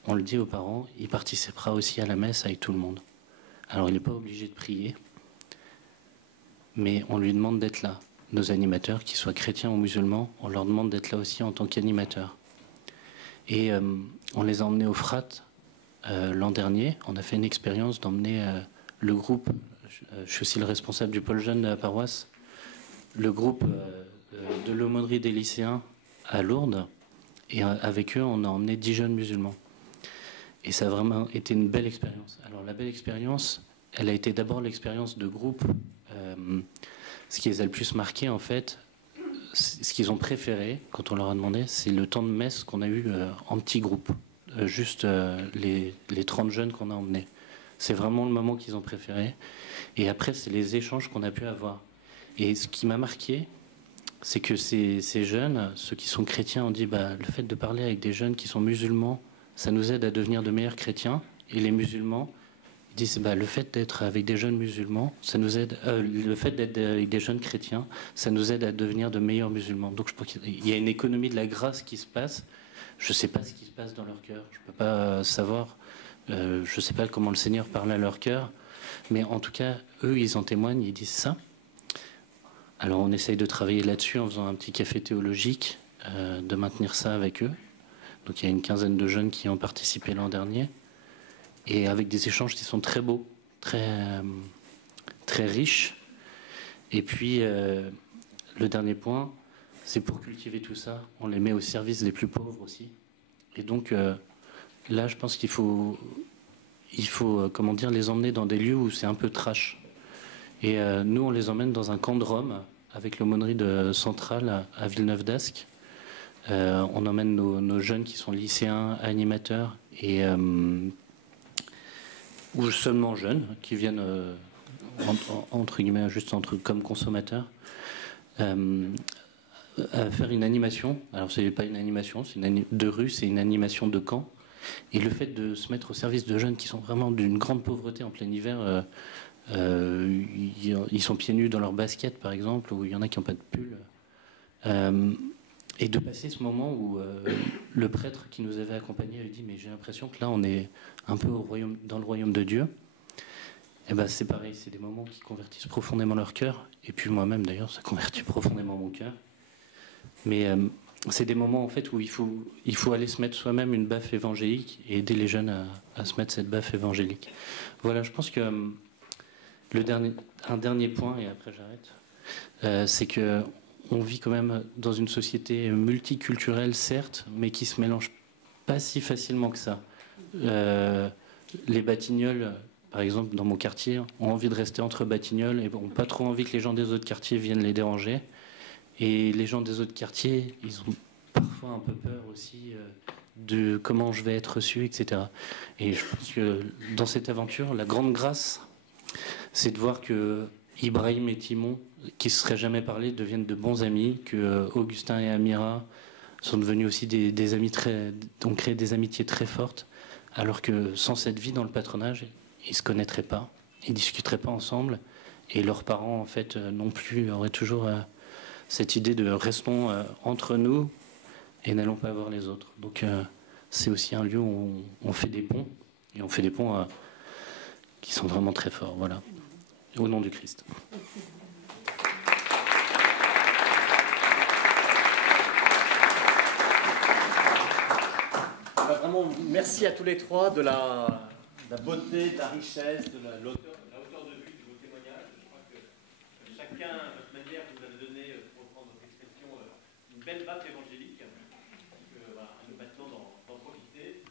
on le dit aux parents, il participera aussi à la messe avec tout le monde. Alors, il n'est pas obligé de prier, mais on lui demande d'être là. Nos animateurs, qu'ils soient chrétiens ou musulmans, on leur demande d'être là aussi en tant qu'animateurs. Et on les a emmenés au Frat l'an dernier. On a fait une expérience d'emmener le groupe, je suis aussi le responsable du pôle jeune de la paroisse, le groupe de l'aumônerie des lycéens à Lourdes. Et avec eux, on a emmené 10 jeunes musulmans. Et ça a vraiment été une belle expérience. Alors la belle expérience, elle a été d'abord l'expérience de groupe. Ce qui les a le plus marqué, en fait, ce qu'ils ont préféré, quand on leur a demandé, c'est le temps de messe qu'on a eu en petit groupe. Juste les 30 jeunes qu'on a emmenés. C'est vraiment le moment qu'ils ont préféré. Et après, c'est les échanges qu'on a pu avoir. Et ce qui m'a marqué, c'est que ces jeunes, ceux qui sont chrétiens, ont dit le fait de parler avec des jeunes qui sont musulmans, ça nous aide à devenir de meilleurs chrétiens. Et les musulmans, ils disent le fait d'être avec des jeunes musulmans, ça nous aide. Le fait d'être avec des jeunes chrétiens, ça nous aide à devenir de meilleurs musulmans. Donc je pense qu'il y a une économie de la grâce qui se passe. Je ne sais pas ce qui se passe dans leur cœur. Je ne peux pas savoir. Je ne sais pas comment le Seigneur parle à leur cœur. Mais en tout cas, eux, ils en témoignent, ils disent ça. Alors on essaye de travailler là-dessus en faisant un petit café théologique, de maintenir ça avec eux. Donc il y a une quinzaine de jeunes qui ont participé l'an dernier. Et avec des échanges qui sont très beaux, très riches. Et puis, le dernier point, c'est pour cultiver tout ça, on les met au service des plus pauvres aussi. Et donc, là, je pense qu'il faut comment dire, les emmener dans des lieux où c'est un peu trash. Et nous, on les emmène dans un camp de Rome, avec l'aumônerie de Centrale à Villeneuve-d'Ascq. On emmène nos jeunes qui sont lycéens, animateurs, et... ou seulement jeunes, qui viennent, entre guillemets, comme consommateurs, à faire une animation. Alors, c'est pas une animation, c'est de rue, c'est une animation de camp. Et le fait de se mettre au service de jeunes qui sont vraiment d'une grande pauvreté en plein hiver, ils sont pieds nus dans leur basket, par exemple, ou il y en a qui n'ont pas de pull. Et de passer ce moment où le prêtre qui nous avait accompagnés avait dit « mais j'ai l'impression que là, on est un peu dans le royaume de Dieu ». Et c'est pareil, c'est des moments qui convertissent profondément leur cœur. Et puis moi-même, d'ailleurs, ça convertit profondément mon cœur. Mais c'est des moments, en fait, où il faut aller se mettre soi-même une baffe évangélique et aider les jeunes à se mettre cette baffe évangélique. Voilà, je pense que un dernier point, et après j'arrête, c'est que on vit quand même dans une société multiculturelle, certes, mais qui se mélange pas si facilement que ça. Les Batignolles, par exemple, dans mon quartier, ont envie de rester entre Batignolles et n'ont pas trop envie que les gens des autres quartiers viennent les déranger. Et les gens des autres quartiers, ils ont parfois un peu peur aussi de comment je vais être reçu, etc. Et je pense que dans cette aventure, la grande grâce, c'est de voir que Ibrahim et Timon, qui ne se seraient jamais parlé, deviennent de bons amis, que Augustin et Amira sont devenus aussi des amis ont créé des amitiés très fortes, alors que sans cette vie dans le patronage, ils ne se connaîtraient pas, ils ne discuteraient pas ensemble, et leurs parents, en fait, non plus, auraient toujours cette idée de restons entre nous et n'allons pas voir les autres. Donc c'est aussi un lieu où on fait des ponts, et on fait des ponts qui sont vraiment très forts. Voilà. Au nom du Christ. vraiment merci à tous les trois de la beauté, de la richesse, de la hauteur de vue de vos témoignages. Je crois que chacun, à votre manière, vous avez donné, pour reprendre votre expression, une belle baffe évangélique. Voilà, à nous maintenant d'en profiter.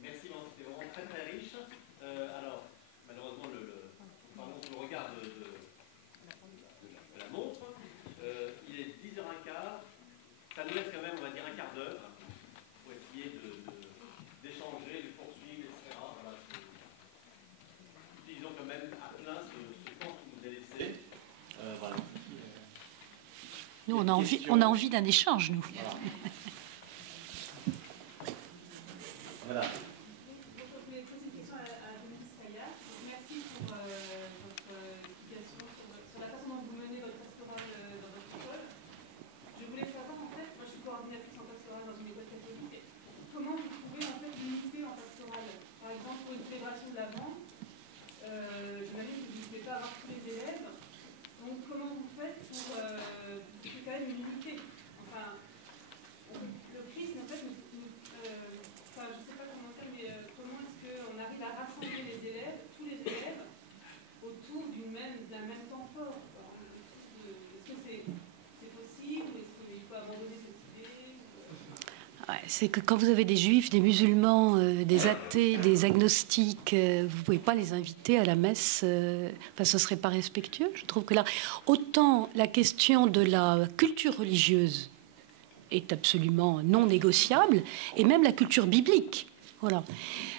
Merci, c'était vraiment très très riche. Alors, malheureusement, pardon, le regard de la montre. Il est 10h15. Ça nous laisse quand même, on va dire, un quart d'heure pour essayer d'échanger, de poursuivre, etc. Voilà. Utilisons quand même à plein ce temps que vous avez laissé. Voilà. Nous, on a envie d'un échange, nous. Voilà. Voilà. C'est que quand vous avez des juifs, des musulmans, des athées, des agnostiques, vous ne pouvez pas les inviter à la messe. Enfin, ce ne serait pas respectueux. Je trouve que là, autant la question de la culture religieuse est absolument non négociable, et même la culture biblique. Voilà.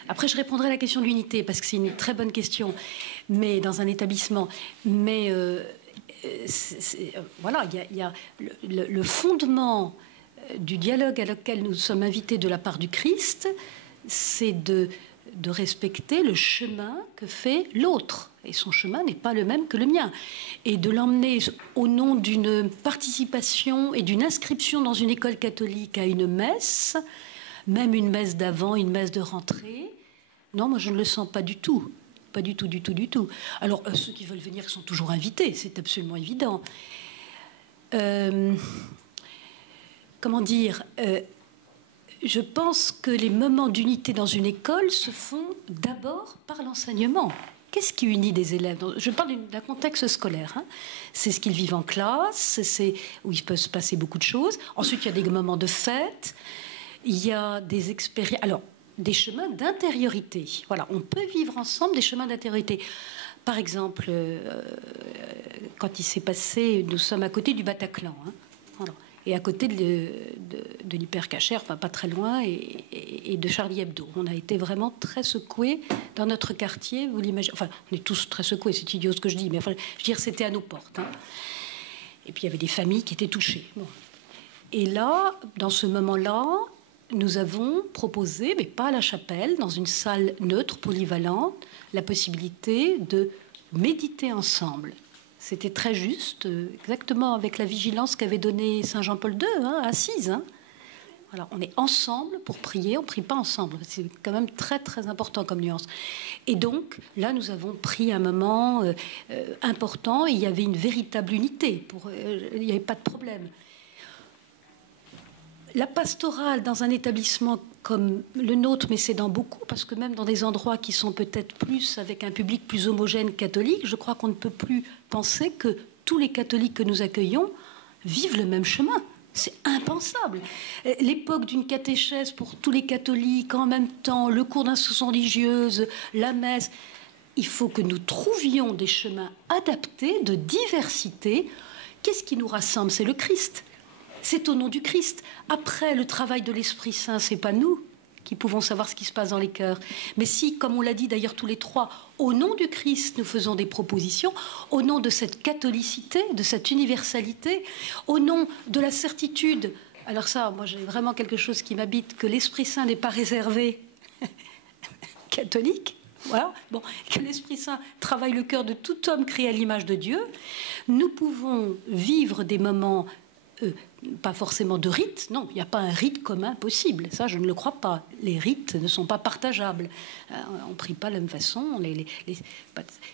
Après, je répondrai à la question de l'unité, parce que c'est une très bonne question, mais dans un établissement. Mais voilà, il y a le fondement du dialogue à lequel nous sommes invités de la part du Christ, c'est de respecter le chemin que fait l'autre. Et son chemin n'est pas le même que le mien. Et de l'emmener au nom d'une participation et d'une inscription dans une école catholique à une messe, même une messe d'avant, une messe de rentrée, non, moi je ne le sens pas du tout. Pas du tout, du tout, du tout. Alors, ceux qui veulent venir sont toujours invités, c'est absolument évident. Comment dire, je pense que les moments d'unité dans une école se font d'abord par l'enseignement. Qu'est-ce qui unit des élèves? Je parle d'un contexte scolaire. Hein. C'est ce qu'ils vivent en classe, c'est où il peut se passer beaucoup de choses. Ensuite, il y a des moments de fête, il y a des expériences... Alors, des chemins d'intériorité. Voilà, on peut vivre ensemble des chemins d'intériorité. Par exemple, quand il s'est passé... Nous sommes à côté du Bataclan. Hein. Voilà. Et à côté de l'Hypercacher, enfin pas très loin, et de Charlie Hebdo. On a été vraiment très secoués dans notre quartier, vous l'imaginez. Enfin, on est tous très secoués, c'est idiot ce que je dis, mais enfin, je veux dire, c'était à nos portes. Hein. Et puis il y avait des familles qui étaient touchées. Bon. Et là, dans ce moment-là, nous avons proposé, mais pas à la chapelle, dans une salle neutre, polyvalente, la possibilité de méditer ensemble. C'était très juste, exactement avec la vigilance qu'avait donnée Saint Jean-Paul II, hein, à Assise. Hein. Voilà, on est ensemble pour prier, on ne prie pas ensemble. C'est quand même très, très important comme nuance. Et donc, là, nous avons pris un moment important. Et il y avait une véritable unité. Il n'y avait pas de problème. La pastorale dans un établissement comme le nôtre, mais c'est dans beaucoup, parce que même dans des endroits qui sont peut-être plus avec un public plus homogène catholique, je crois qu'on ne peut plus penser que tous les catholiques que nous accueillons vivent le même chemin. C'est impensable. L'époque d'une catéchèse pour tous les catholiques, en même temps, le cours d'instruction religieuse, la messe, il faut que nous trouvions des chemins adaptés, de diversité. Qu'est-ce qui nous rassemble? C'est le Christ. C'est au nom du Christ. Après, le travail de l'Esprit Saint, c'est pas nous qui pouvons savoir ce qui se passe dans les cœurs. Mais si, comme on l'a dit d'ailleurs tous les trois, au nom du Christ, nous faisons des propositions, au nom de cette catholicité, de cette universalité, au nom de la certitude, alors ça, moi j'ai vraiment quelque chose qui m'habite, que l'Esprit Saint n'est pas réservé catholique, voilà, bon, que l'Esprit Saint travaille le cœur de tout homme créé à l'image de Dieu, nous pouvons vivre des moments pas forcément de rite, non, il n'y a pas un rite commun possible, ça je ne le crois pas. Les rites ne sont pas partageables, on ne prie pas de la même façon,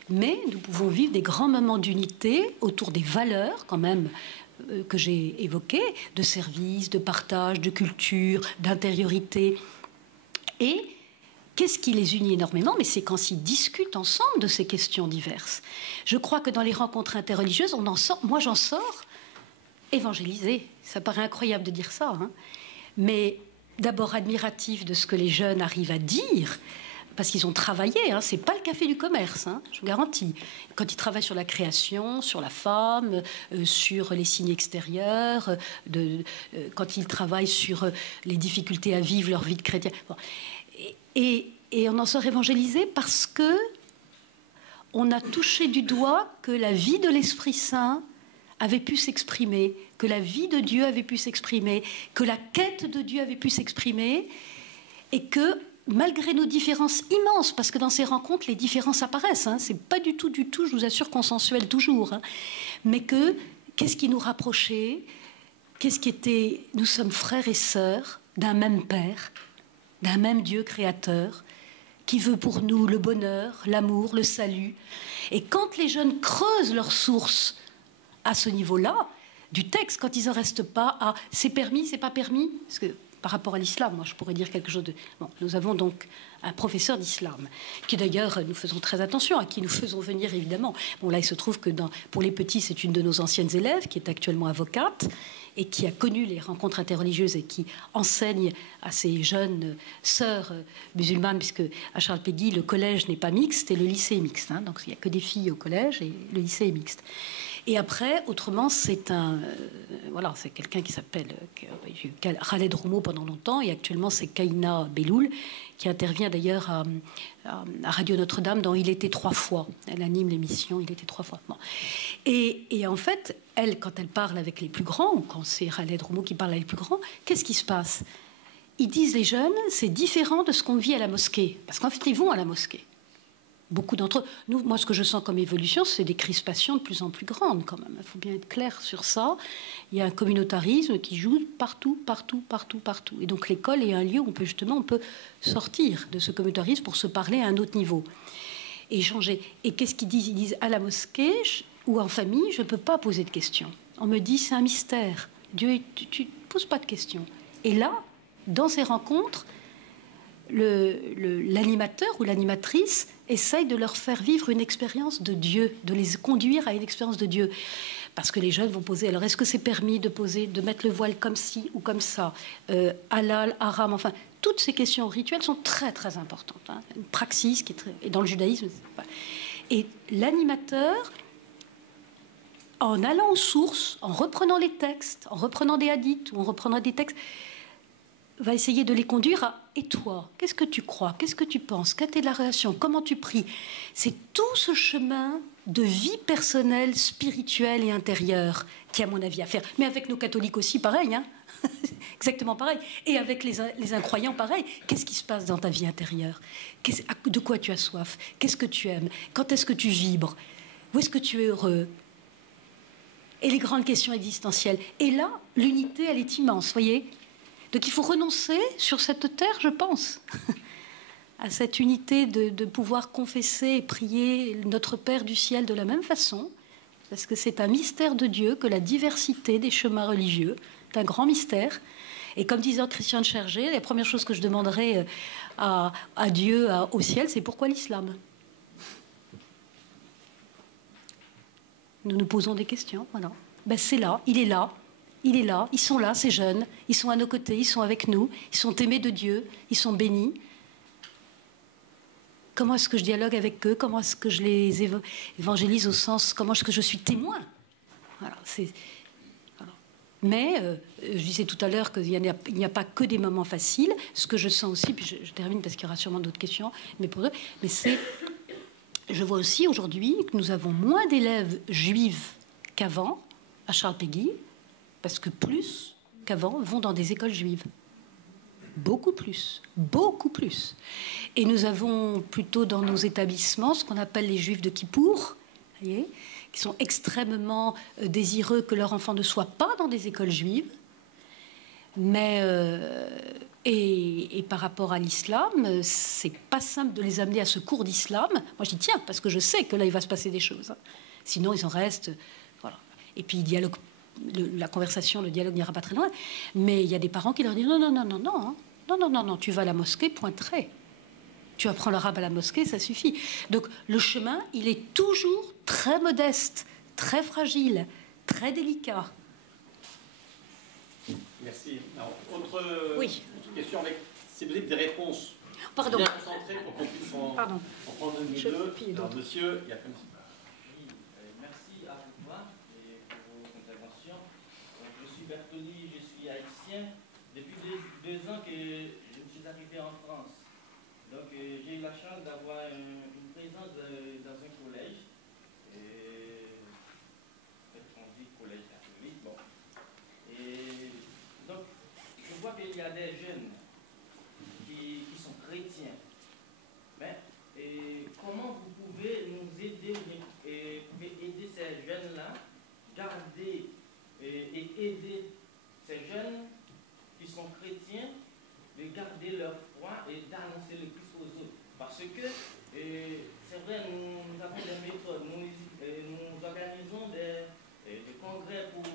mais nous pouvons vivre des grands moments d'unité autour des valeurs quand même que j'ai évoquées, de service, de partage, de culture, d'intériorité. Et qu'est-ce qui les unit énormément? Mais c'est quand ils discutent ensemble de ces questions diverses. Je crois que dans les rencontres interreligieuses, moi j'en sors évangélisée. Ça paraît incroyable de dire ça, hein. Mais d'abord admiratif de ce que les jeunes arrivent à dire, parce qu'ils ont travaillé, hein. C'est pas le café du commerce, hein, je vous garantis. Quand ils travaillent sur la création, sur la femme, sur les signes extérieurs, quand ils travaillent sur les difficultés à vivre leur vie de chrétien. Bon. Et on en sort évangélisé parce que on a touché du doigt que la vie de l'Esprit Saint avait pu s'exprimer, que la vie de Dieu avait pu s'exprimer, que la quête de Dieu avait pu s'exprimer, et que malgré nos différences immenses, parce que dans ces rencontres, les différences apparaissent, hein, c'est pas du tout, je vous assure, consensuel toujours, hein, mais qu'est-ce qui nous rapprochait, nous sommes frères et sœurs d'un même Père, d'un même Dieu créateur, qui veut pour nous le bonheur, l'amour, le salut. Et quand les jeunes creusent leurs sources à ce niveau-là, du texte, quand ils n'en restent pas à c'est permis, c'est pas permis, parce que par rapport à l'islam, moi je pourrais dire quelque chose de... Bon, nous avons donc un professeur d'islam, qui d'ailleurs, nous faisons très attention, à qui nous faisons venir évidemment. Bon, là il se trouve que pour les petits, c'est une de nos anciennes élèves, qui est actuellement avocate, et qui a connu les rencontres interreligieuses et qui enseigne à ces jeunes sœurs musulmanes, puisque à Charles Péguy, le collège n'est pas mixte et le lycée est mixte, hein, donc il n'y a que des filles au collège et le lycée est mixte. Et après, autrement, c'est voilà, c'est quelqu'un qui s'appelle Khaled Roumeau pendant longtemps, et actuellement c'est Kaina Belloul, qui intervient d'ailleurs à Radio Notre-Dame dans Il était 3 fois. Elle anime l'émission Il était 3 fois. Bon. Et en fait, elle, quand elle parle avec les plus grands, ou quand c'est Khaled Roumeau qui parle avec les plus grands, qu'est-ce qui se passe? Ils disent, les jeunes, c'est différent de ce qu'on vit à la mosquée. Parce qu'en fait, ils vont à la mosquée. Beaucoup d'entre eux. Moi, ce que je sens comme évolution, c'est des crispations de plus en plus grandes, quand même. Il faut bien être clair sur ça. Il y a un communautarisme qui joue partout. Et donc, l'école est un lieu où on peut sortir de ce communautarisme pour se parler à un autre niveau. Et changer. Et qu'est-ce qu'ils disent? Ils disent, à la mosquée ou en famille, je ne peux pas poser de questions. On me dit, c'est un mystère. Dieu, tu ne poses pas de questions. Et là, dans ces rencontres, l'animateur ou l'animatrice essaye de leur faire vivre une expérience de Dieu, de les conduire à une expérience de Dieu. Parce que les jeunes vont poser, alors est-ce que c'est permis de mettre le voile comme ci ou comme ça, halal, haram, enfin, toutes ces questions rituelles sont très très importantes. Hein. Une praxis qui est et dans le judaïsme. Et l'animateur, en allant aux sources, en reprenant les textes, en reprenant des hadiths ou en reprenant des textes, va essayer de les conduire à « et toi, qu'est-ce que tu crois? Qu'est-ce que tu penses? Quelle est la relation? Comment tu pries ?» C'est tout ce chemin de vie personnelle, spirituelle et intérieure qui, à mon avis, à faire. Mais avec nos catholiques aussi, pareil, hein. Exactement pareil. Et avec les incroyants, pareil. Qu'est-ce qui se passe dans ta vie intérieure? De quoi tu as soif? Qu'est-ce que tu aimes? Quand est-ce que tu vibres? Où est-ce que tu es heureux? Et les grandes questions existentielles. Et là, l'unité, elle est immense, voyez. Donc il faut renoncer sur cette terre, je pense, à cette unité de pouvoir confesser et prier notre Père du ciel de la même façon, parce que c'est un mystère de Dieu que la diversité des chemins religieux, c'est un grand mystère. Et comme disait Christian Scherger, la première chose que je demanderais à Dieu au ciel, c'est pourquoi l'islam? Nous nous posons des questions, voilà. Ben, c'est là, il est là. Il est là, ils sont là, ces jeunes, ils sont à nos côtés, ils sont avec nous, ils sont aimés de Dieu, ils sont bénis. Comment est-ce que je dialogue avec eux? Comment est-ce que je les évangélise au sens, comment est-ce que je suis témoin? Voilà, voilà. Mais je disais tout à l'heure qu'il n'y a pas que des moments faciles. Ce que je sens aussi, puis je termine parce qu'il y aura sûrement d'autres questions, mais je vois aussi aujourd'hui que nous avons moins d'élèves juifs qu'avant à Charles Péguy, parce que plus qu'avant vont dans des écoles juives. Beaucoup plus. Et nous avons plutôt dans nos établissements ce qu'on appelle les juifs de Kippour, voyez, qui sont extrêmement désireux que leur enfant ne soit pas dans des écoles juives. Mais, et par rapport à l'islam, c'est pas simple de les amener à ce cours d'islam. Moi, je dis tiens, parce que je sais que là, il va se passer des choses. Hein. Sinon, ils en restent... Voilà. Et puis, la conversation, le dialogue n'ira pas très loin. Mais il y a des parents qui leur disent non, Non, non, non, non, tu vas à la mosquée, point trait. Tu apprends l'arabe à la mosquée, ça suffit. Donc le chemin, il est toujours très modeste, très fragile, très délicat. Merci. Alors, autre question avec, si vous avez des réponses Pardon. bien concentrées pour qu'on puisse en prendre une ou deux. Alors, monsieur, il y a comme ça. Merci à vous et pour vos interventions. Je suis Bertoli, je suis haïtien. Depuis 2 ans que je suis arrivé en France. Donc j'ai eu la chance d'avoir une présence dans un collège. On dit collège catholique. Bon. Et donc je vois qu'il y a des jeunes qui sont chrétiens. Mais comment vous pouvez nous aider et aider ces jeunes-là, garder et aider ces jeunes qui sont chrétiens, de garder leur foi et d'annoncer le Christ aux autres. Parce que, c'est vrai, nous avons des méthodes, nous organisons des congrès pour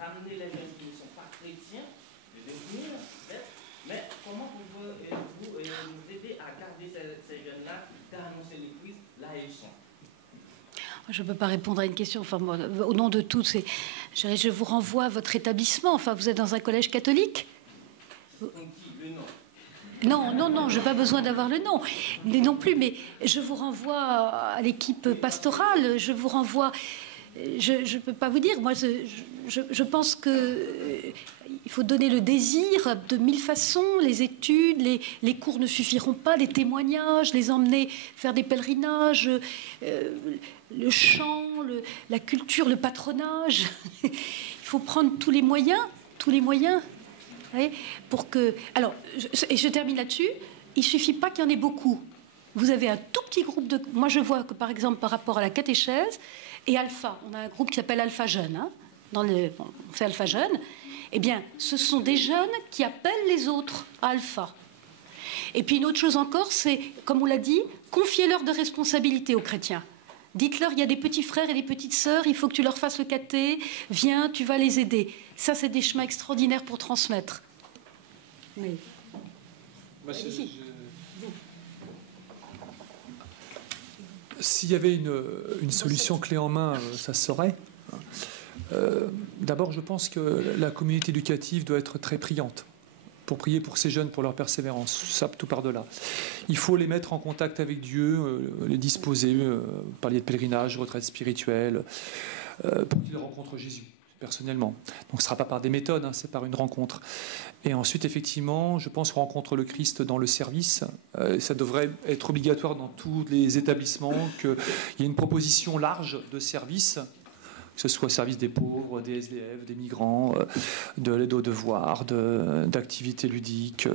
ramener les jeunes qui ne sont pas chrétiens, de devenir, mais comment pouvez-vous nous aider à garder ces jeunes-là, d'annoncer le Christ là où ils sont? Je ne peux pas répondre à une question. Enfin, moi, au nom de tous, je vous renvoie à votre établissement. Enfin, vous êtes dans un collège catholique? Non, non, non, je n'ai pas besoin d'avoir le nom, non plus, mais je vous renvoie à l'équipe pastorale, je vous renvoie... Je ne peux pas vous dire, moi je pense qu'il faut donner le désir de 1000 façons, les études, les cours ne suffiront pas, les témoignages, les emmener faire des pèlerinages, le chant, la culture, le patronage. Il faut prendre tous les moyens, pour que... Alors, je termine là-dessus, il ne suffit pas qu'il y en ait beaucoup. Vous avez un tout petit groupe de... Moi, je vois que, par exemple, par rapport à la catéchèse et Alpha, on a un groupe qui s'appelle Alpha Jeunes. On fait Alpha Jeunes. Eh bien, ce sont des jeunes qui appellent les autres à Alpha. Et puis, une autre chose encore, c'est, comme on l'a dit, confiez-leur de responsabilités aux chrétiens. Dites-leur, il y a des petits frères et des petites sœurs, il faut que tu leur fasses le caté, viens, tu vas les aider. Ça, c'est des chemins extraordinaires pour transmettre. Oui. S'il y avait une solution clé en main, ça serait. D'abord, je pense que la communauté éducative doit être très priante pour prier pour ces jeunes, pour leur persévérance. Ça, tout par de là. Il faut les mettre en contact avec Dieu, les disposer, parler de pèlerinage, retraite spirituelle, pour qu'ils rencontrent Jésus, personnellement. Donc ce ne sera pas par des méthodes, c'est par une rencontre. Et ensuite, effectivement, je pense qu'on rencontre le Christ dans le service. Ça devrait être obligatoire dans tous les établissements, qu'il y ait une proposition large de services, que ce soit au service des pauvres, des SDF, des migrants, de l'aide aux devoirs, d'activités ludiques.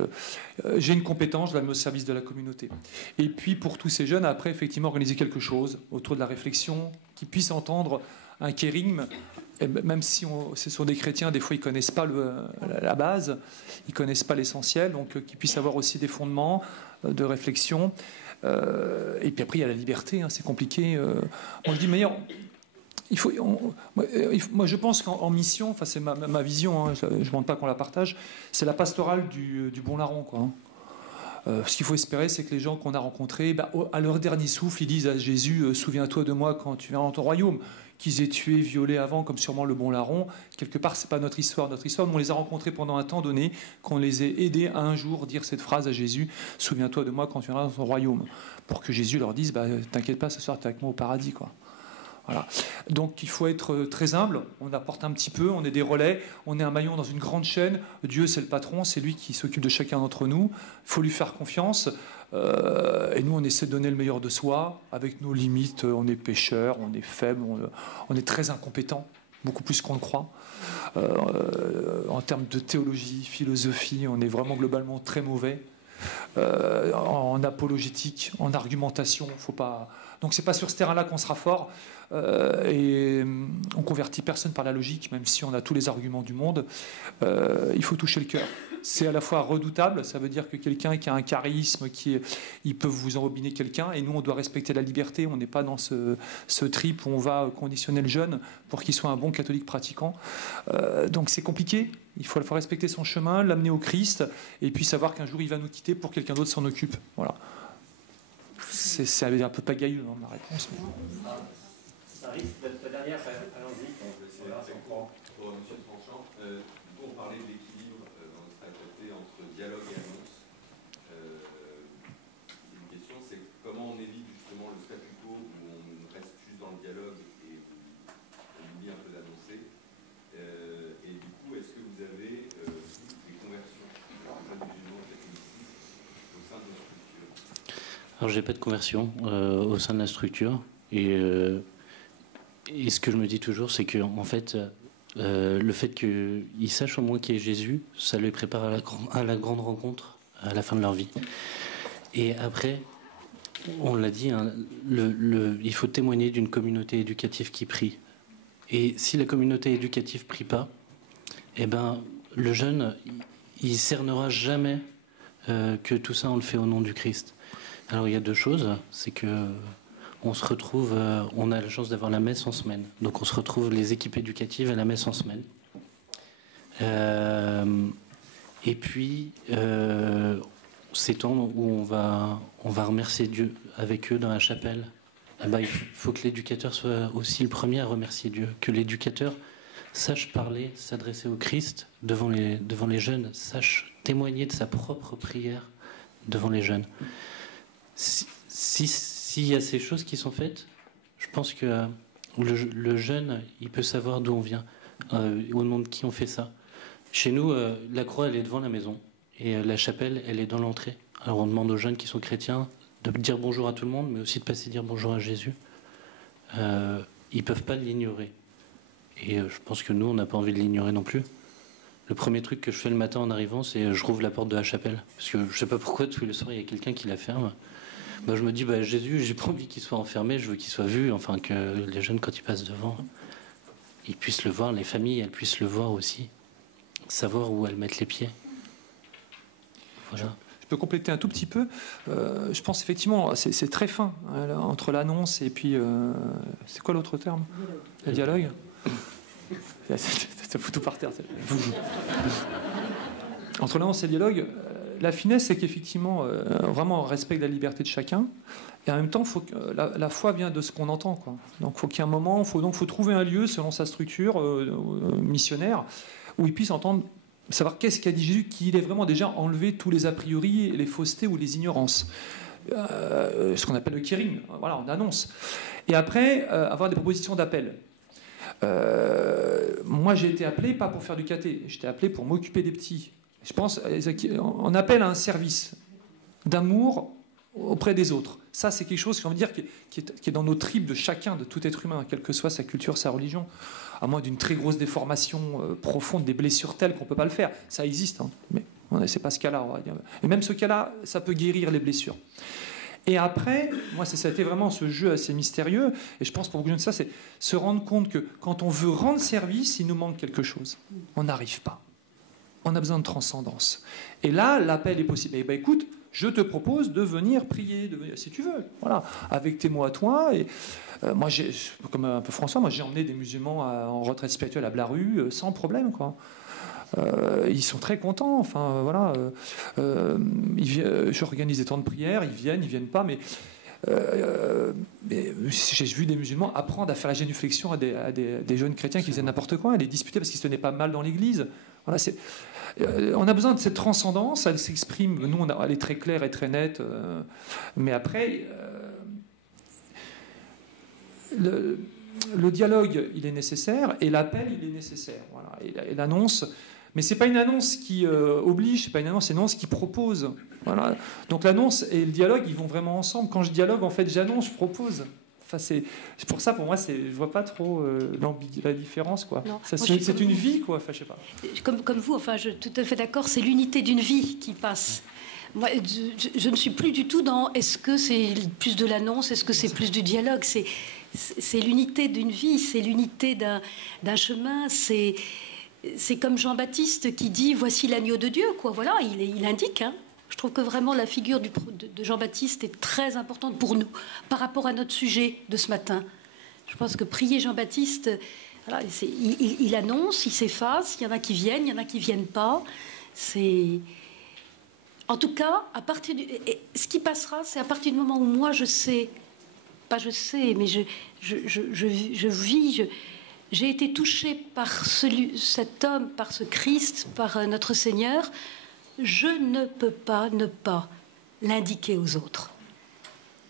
J'ai une compétence, je la mets au service de la communauté. Et puis, pour tous ces jeunes, après, effectivement, organiser quelque chose autour de la réflexion, qui puissent entendre un kérigme. Et même si ce sont des chrétiens, des fois, ils ne connaissent pas la base, ils ne connaissent pas l'essentiel, donc qu'ils puissent avoir aussi des fondements de réflexion. Et puis après, il y a la liberté, c'est compliqué. Moi, je dis, mais moi, je pense qu'en mission, enfin, c'est ma vision, je ne demande pas qu'on la partage, c'est la pastorale du bon larron, quoi. Ce qu'il faut espérer, c'est que les gens qu'on a rencontrés, à leur dernier souffle, ils disent à Jésus, souviens-toi de moi quand tu viendras dans ton royaume. Qu'ils aient tué, violé avant, comme sûrement le bon larron, quelque part, c'est pas notre histoire. Notre histoire, nous, on les a rencontrés pendant un temps donné, qu'on les ait aidés à un jour dire cette phrase à Jésus, souviens-toi de moi quand tu viendras dans ton royaume, pour que Jésus leur dise, t'inquiète pas, ce soir, tu es avec moi au paradis, quoi. Voilà. Donc il faut être très humble, on apporte un petit peu, on est des relais, on est un maillon dans une grande chaîne, Dieu c'est le patron, c'est lui qui s'occupe de chacun d'entre nous, il faut lui faire confiance, et nous on essaie de donner le meilleur de soi, avec nos limites, on est pécheurs, on est faibles, on est très incompétents, beaucoup plus qu'on le croit. En termes de théologie, philosophie, on est vraiment globalement très mauvais. En apologétique, en argumentation, faut pas... Donc c'est pas sur ce terrain-là qu'on sera fort, et on convertit personne par la logique, même si on a tous les arguments du monde. Il faut toucher le cœur. c'est à la fois redoutable, ça veut dire que quelqu'un qui a un charisme, il peut vous embobiner quelqu'un, et nous on doit respecter la liberté, on n'est pas dans ce trip où on va conditionner le jeune pour qu'il soit un bon catholique pratiquant. Donc c'est compliqué, il faut respecter son chemin, l'amener au Christ, et puis savoir qu'un jour il va nous quitter pour que quelqu'un d'autre s'en occupe. Voilà. C'est un peu pagailleux hein, ma réponse. Ça risque d'être dernière, allons-y. Pour M. Tranchant, on parlait de l'équilibre dans notre traité entre dialogue et annonce. Une question, c'est comment on évite justement le statu quo où on reste juste dans le dialogue et on oublie un peu d'annoncer. Et du coup, est-ce que vous avez des conversions de jeunes musulmans au sein de la structure? Alors, j'ai pas de conversion au sein de la structure. Et ce que je me dis toujours, c'est que en fait, le fait qu'ils sachent au moins qui est Jésus, ça les prépare à la grande rencontre à la fin de leur vie. Et après, on l'a dit, hein, il faut témoigner d'une communauté éducative qui prie. Et si la communauté éducative prie pas, eh ben, le jeune, il cernera jamais que tout ça, on le fait au nom du Christ. Alors, il y a deux choses. C'est que on se retrouve, on a la chance d'avoir la messe en semaine. Donc on se retrouve les équipes éducatives à la messe en semaine. Et puis, ces temps où on va remercier Dieu avec eux dans la chapelle, eh ben, il faut que l'éducateur soit aussi le premier à remercier Dieu. Que l'éducateur sache parler, s'adresser au Christ devant les jeunes, sache témoigner de sa propre prière devant les jeunes. S'il y a ces choses qui sont faites, je pense que le jeune, il peut savoir d'où on vient, au nom de qui on fait ça. Chez nous, la croix, elle est devant la maison, et la chapelle, elle est dans l'entrée. Alors on demande aux jeunes qui sont chrétiens de dire bonjour à tout le monde, mais aussi de passer dire bonjour à Jésus. Ils ne peuvent pas l'ignorer. Et je pense que nous, on n'a pas envie de l'ignorer non plus. Le premier truc que je fais le matin en arrivant, c'est je rouvre la porte de la chapelle. Parce que je ne sais pas pourquoi, tous les soirs, il y a quelqu'un qui la ferme. Je me dis, Jésus, j'ai pas envie qu'il soit enfermé, je veux qu'il soit vu, enfin que les jeunes, quand ils passent devant, ils puissent le voir, les familles, elles puissent le voir aussi, savoir où elles mettent les pieds. Voilà. Je peux compléter un tout petit peu. Je pense effectivement, c'est très fin hein, entre l'annonce et puis, c'est quoi l'autre terme? Le dialogue. Ça fout tout par terre. Entre l'annonce et le dialogue. La finesse, c'est qu'effectivement, vraiment, on respecte la liberté de chacun. Et en même temps, faut que, la foi vient de ce qu'on entend, quoi. Donc, il faut qu'il y ait un moment, il faut trouver un lieu, selon sa structure missionnaire, où il puisse entendre, savoir qu'est-ce qu'a dit Jésus, qu'il ait vraiment déjà enlevé tous les a priori, les faussetés ou les ignorances. Ce qu'on appelle le kirim, voilà, on annonce. Et après, avoir des propositions d'appel. Moi, j'ai été appelé pas pour faire du caté, j'étais appelé pour m'occuper des petits. Je pense on appelle à un service d'amour auprès des autres. Ça, c'est quelque chose, j'ai envie de dire, qui est dans nos tripes de chacun, de tout être humain, quelle que soit sa culture, sa religion, à moins d'une très grosse déformation profonde, des blessures telles qu'on ne peut pas le faire. Ça existe, hein, mais c'est pas ce cas-là, on va dire. Et même ce cas-là, ça peut guérir les blessures. Et après, moi, ça a été vraiment ce jeu assez mystérieux, et je pense pour beaucoup de ça, c'est se rendre compte que quand on veut rendre service, il nous manque quelque chose. On n'arrive pas. On a besoin de transcendance. Et là, l'appel est possible. Eh bien, écoute, je te propose de venir prier, si tu veux, voilà, avec tes mots à toi. Et moi, comme un peu François, moi, j'ai emmené des musulmans en retraite spirituelle à Blaru sans problème, quoi. Ils sont très contents. Enfin, voilà. J'organise des temps de prière. Ils viennent pas, mais j'ai vu des musulmans apprendre à faire la génuflexion à des jeunes chrétiens qui faisaient n'importe quoi, à les disputer parce qu'ils se tenaient pas mal dans l'église. Voilà, on a besoin de cette transcendance, elle s'exprime, nous elle est très claire et très nette, mais après, le dialogue il est nécessaire et l'appel il est nécessaire. Voilà, et l'annonce, mais c'est pas une annonce qui oblige, c'est pas une annonce qui propose. Voilà. Donc l'annonce et le dialogue ils vont vraiment ensemble. Quand je dialogue, en fait, j'annonce, je propose. Enfin, c'est pour ça, pour moi, je vois pas trop la différence, quoi. C'est une vie, quoi. Enfin, je sais pas. Comme vous, enfin, je suis tout à fait d'accord. C'est l'unité d'une vie qui passe. Moi, je ne suis plus du tout dans est-ce que c'est plus de l'annonce, est-ce que c'est plus du dialogue. C'est l'unité d'une vie, c'est l'unité d'un chemin. c'est comme Jean-Baptiste qui dit « Voici l'agneau de Dieu », quoi. Voilà, il indique. Hein. Je trouve que vraiment la figure de Jean-Baptiste est très importante pour nous par rapport à notre sujet de ce matin. Je pense que prier Jean-Baptiste, voilà, il annonce, il s'efface, il y en a qui viennent, il y en a qui ne viennent pas. En tout cas, ce qui passera, c'est à partir du moment où moi je sais, pas je sais, mais je vis, j'ai été touchée par cet homme, par ce Christ, par notre Seigneur. Je ne peux pas ne pas l'indiquer aux autres.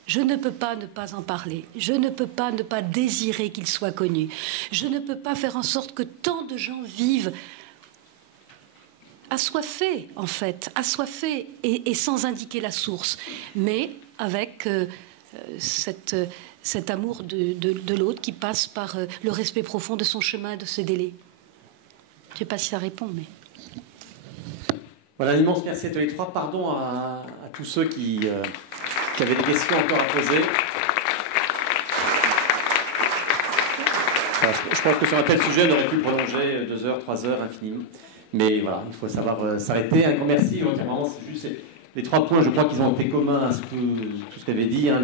Je ne peux pas ne pas en parler. Je ne peux pas ne pas désirer qu'il soit connu. Je ne peux pas faire en sorte que tant de gens vivent assoiffés, en fait, assoiffés et sans indiquer la source, mais avec cet amour de l'autre qui passe par le respect profond de son chemin, de ses délais. Je ne sais pas si ça répond, mais... Voilà, un immense merci à tous les trois. Pardon à tous ceux qui avaient des questions encore à poser. Voilà, je pense que sur un tel sujet, on aurait pu prolonger 2 heures, 3 heures, infiniment. Mais voilà, il faut savoir s'arrêter. Un grand merci. Vraiment, c'est juste les 3 points, je crois qu'ils ont été communs à tout ce qu'avait dit. Hein,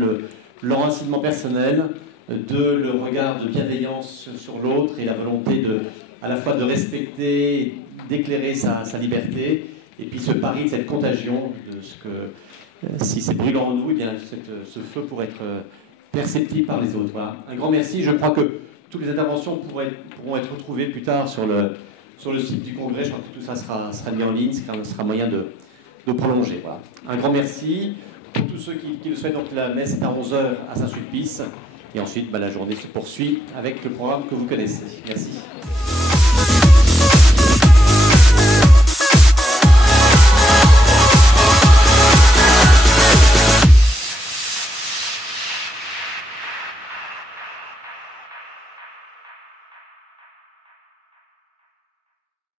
l'enracinement personnel, le regard de bienveillance sur l'autre et la volonté à la fois de respecter, d'éclairer sa liberté. Et puis ce pari, cette contagion, de ce que si c'est brûlant en nous, eh bien, ce feu pourrait être perceptible par les autres. Voilà. Un grand merci. Je crois que toutes les interventions pourront être retrouvées plus tard sur le site du Congrès. Je crois que tout ça sera mis en ligne, ce qui sera moyen de prolonger. Voilà. Un grand merci pour tous ceux qui le souhaitent. Donc la messe est à 11h à Saint-Sulpice. Et ensuite, la journée se poursuit avec le programme que vous connaissez. Merci.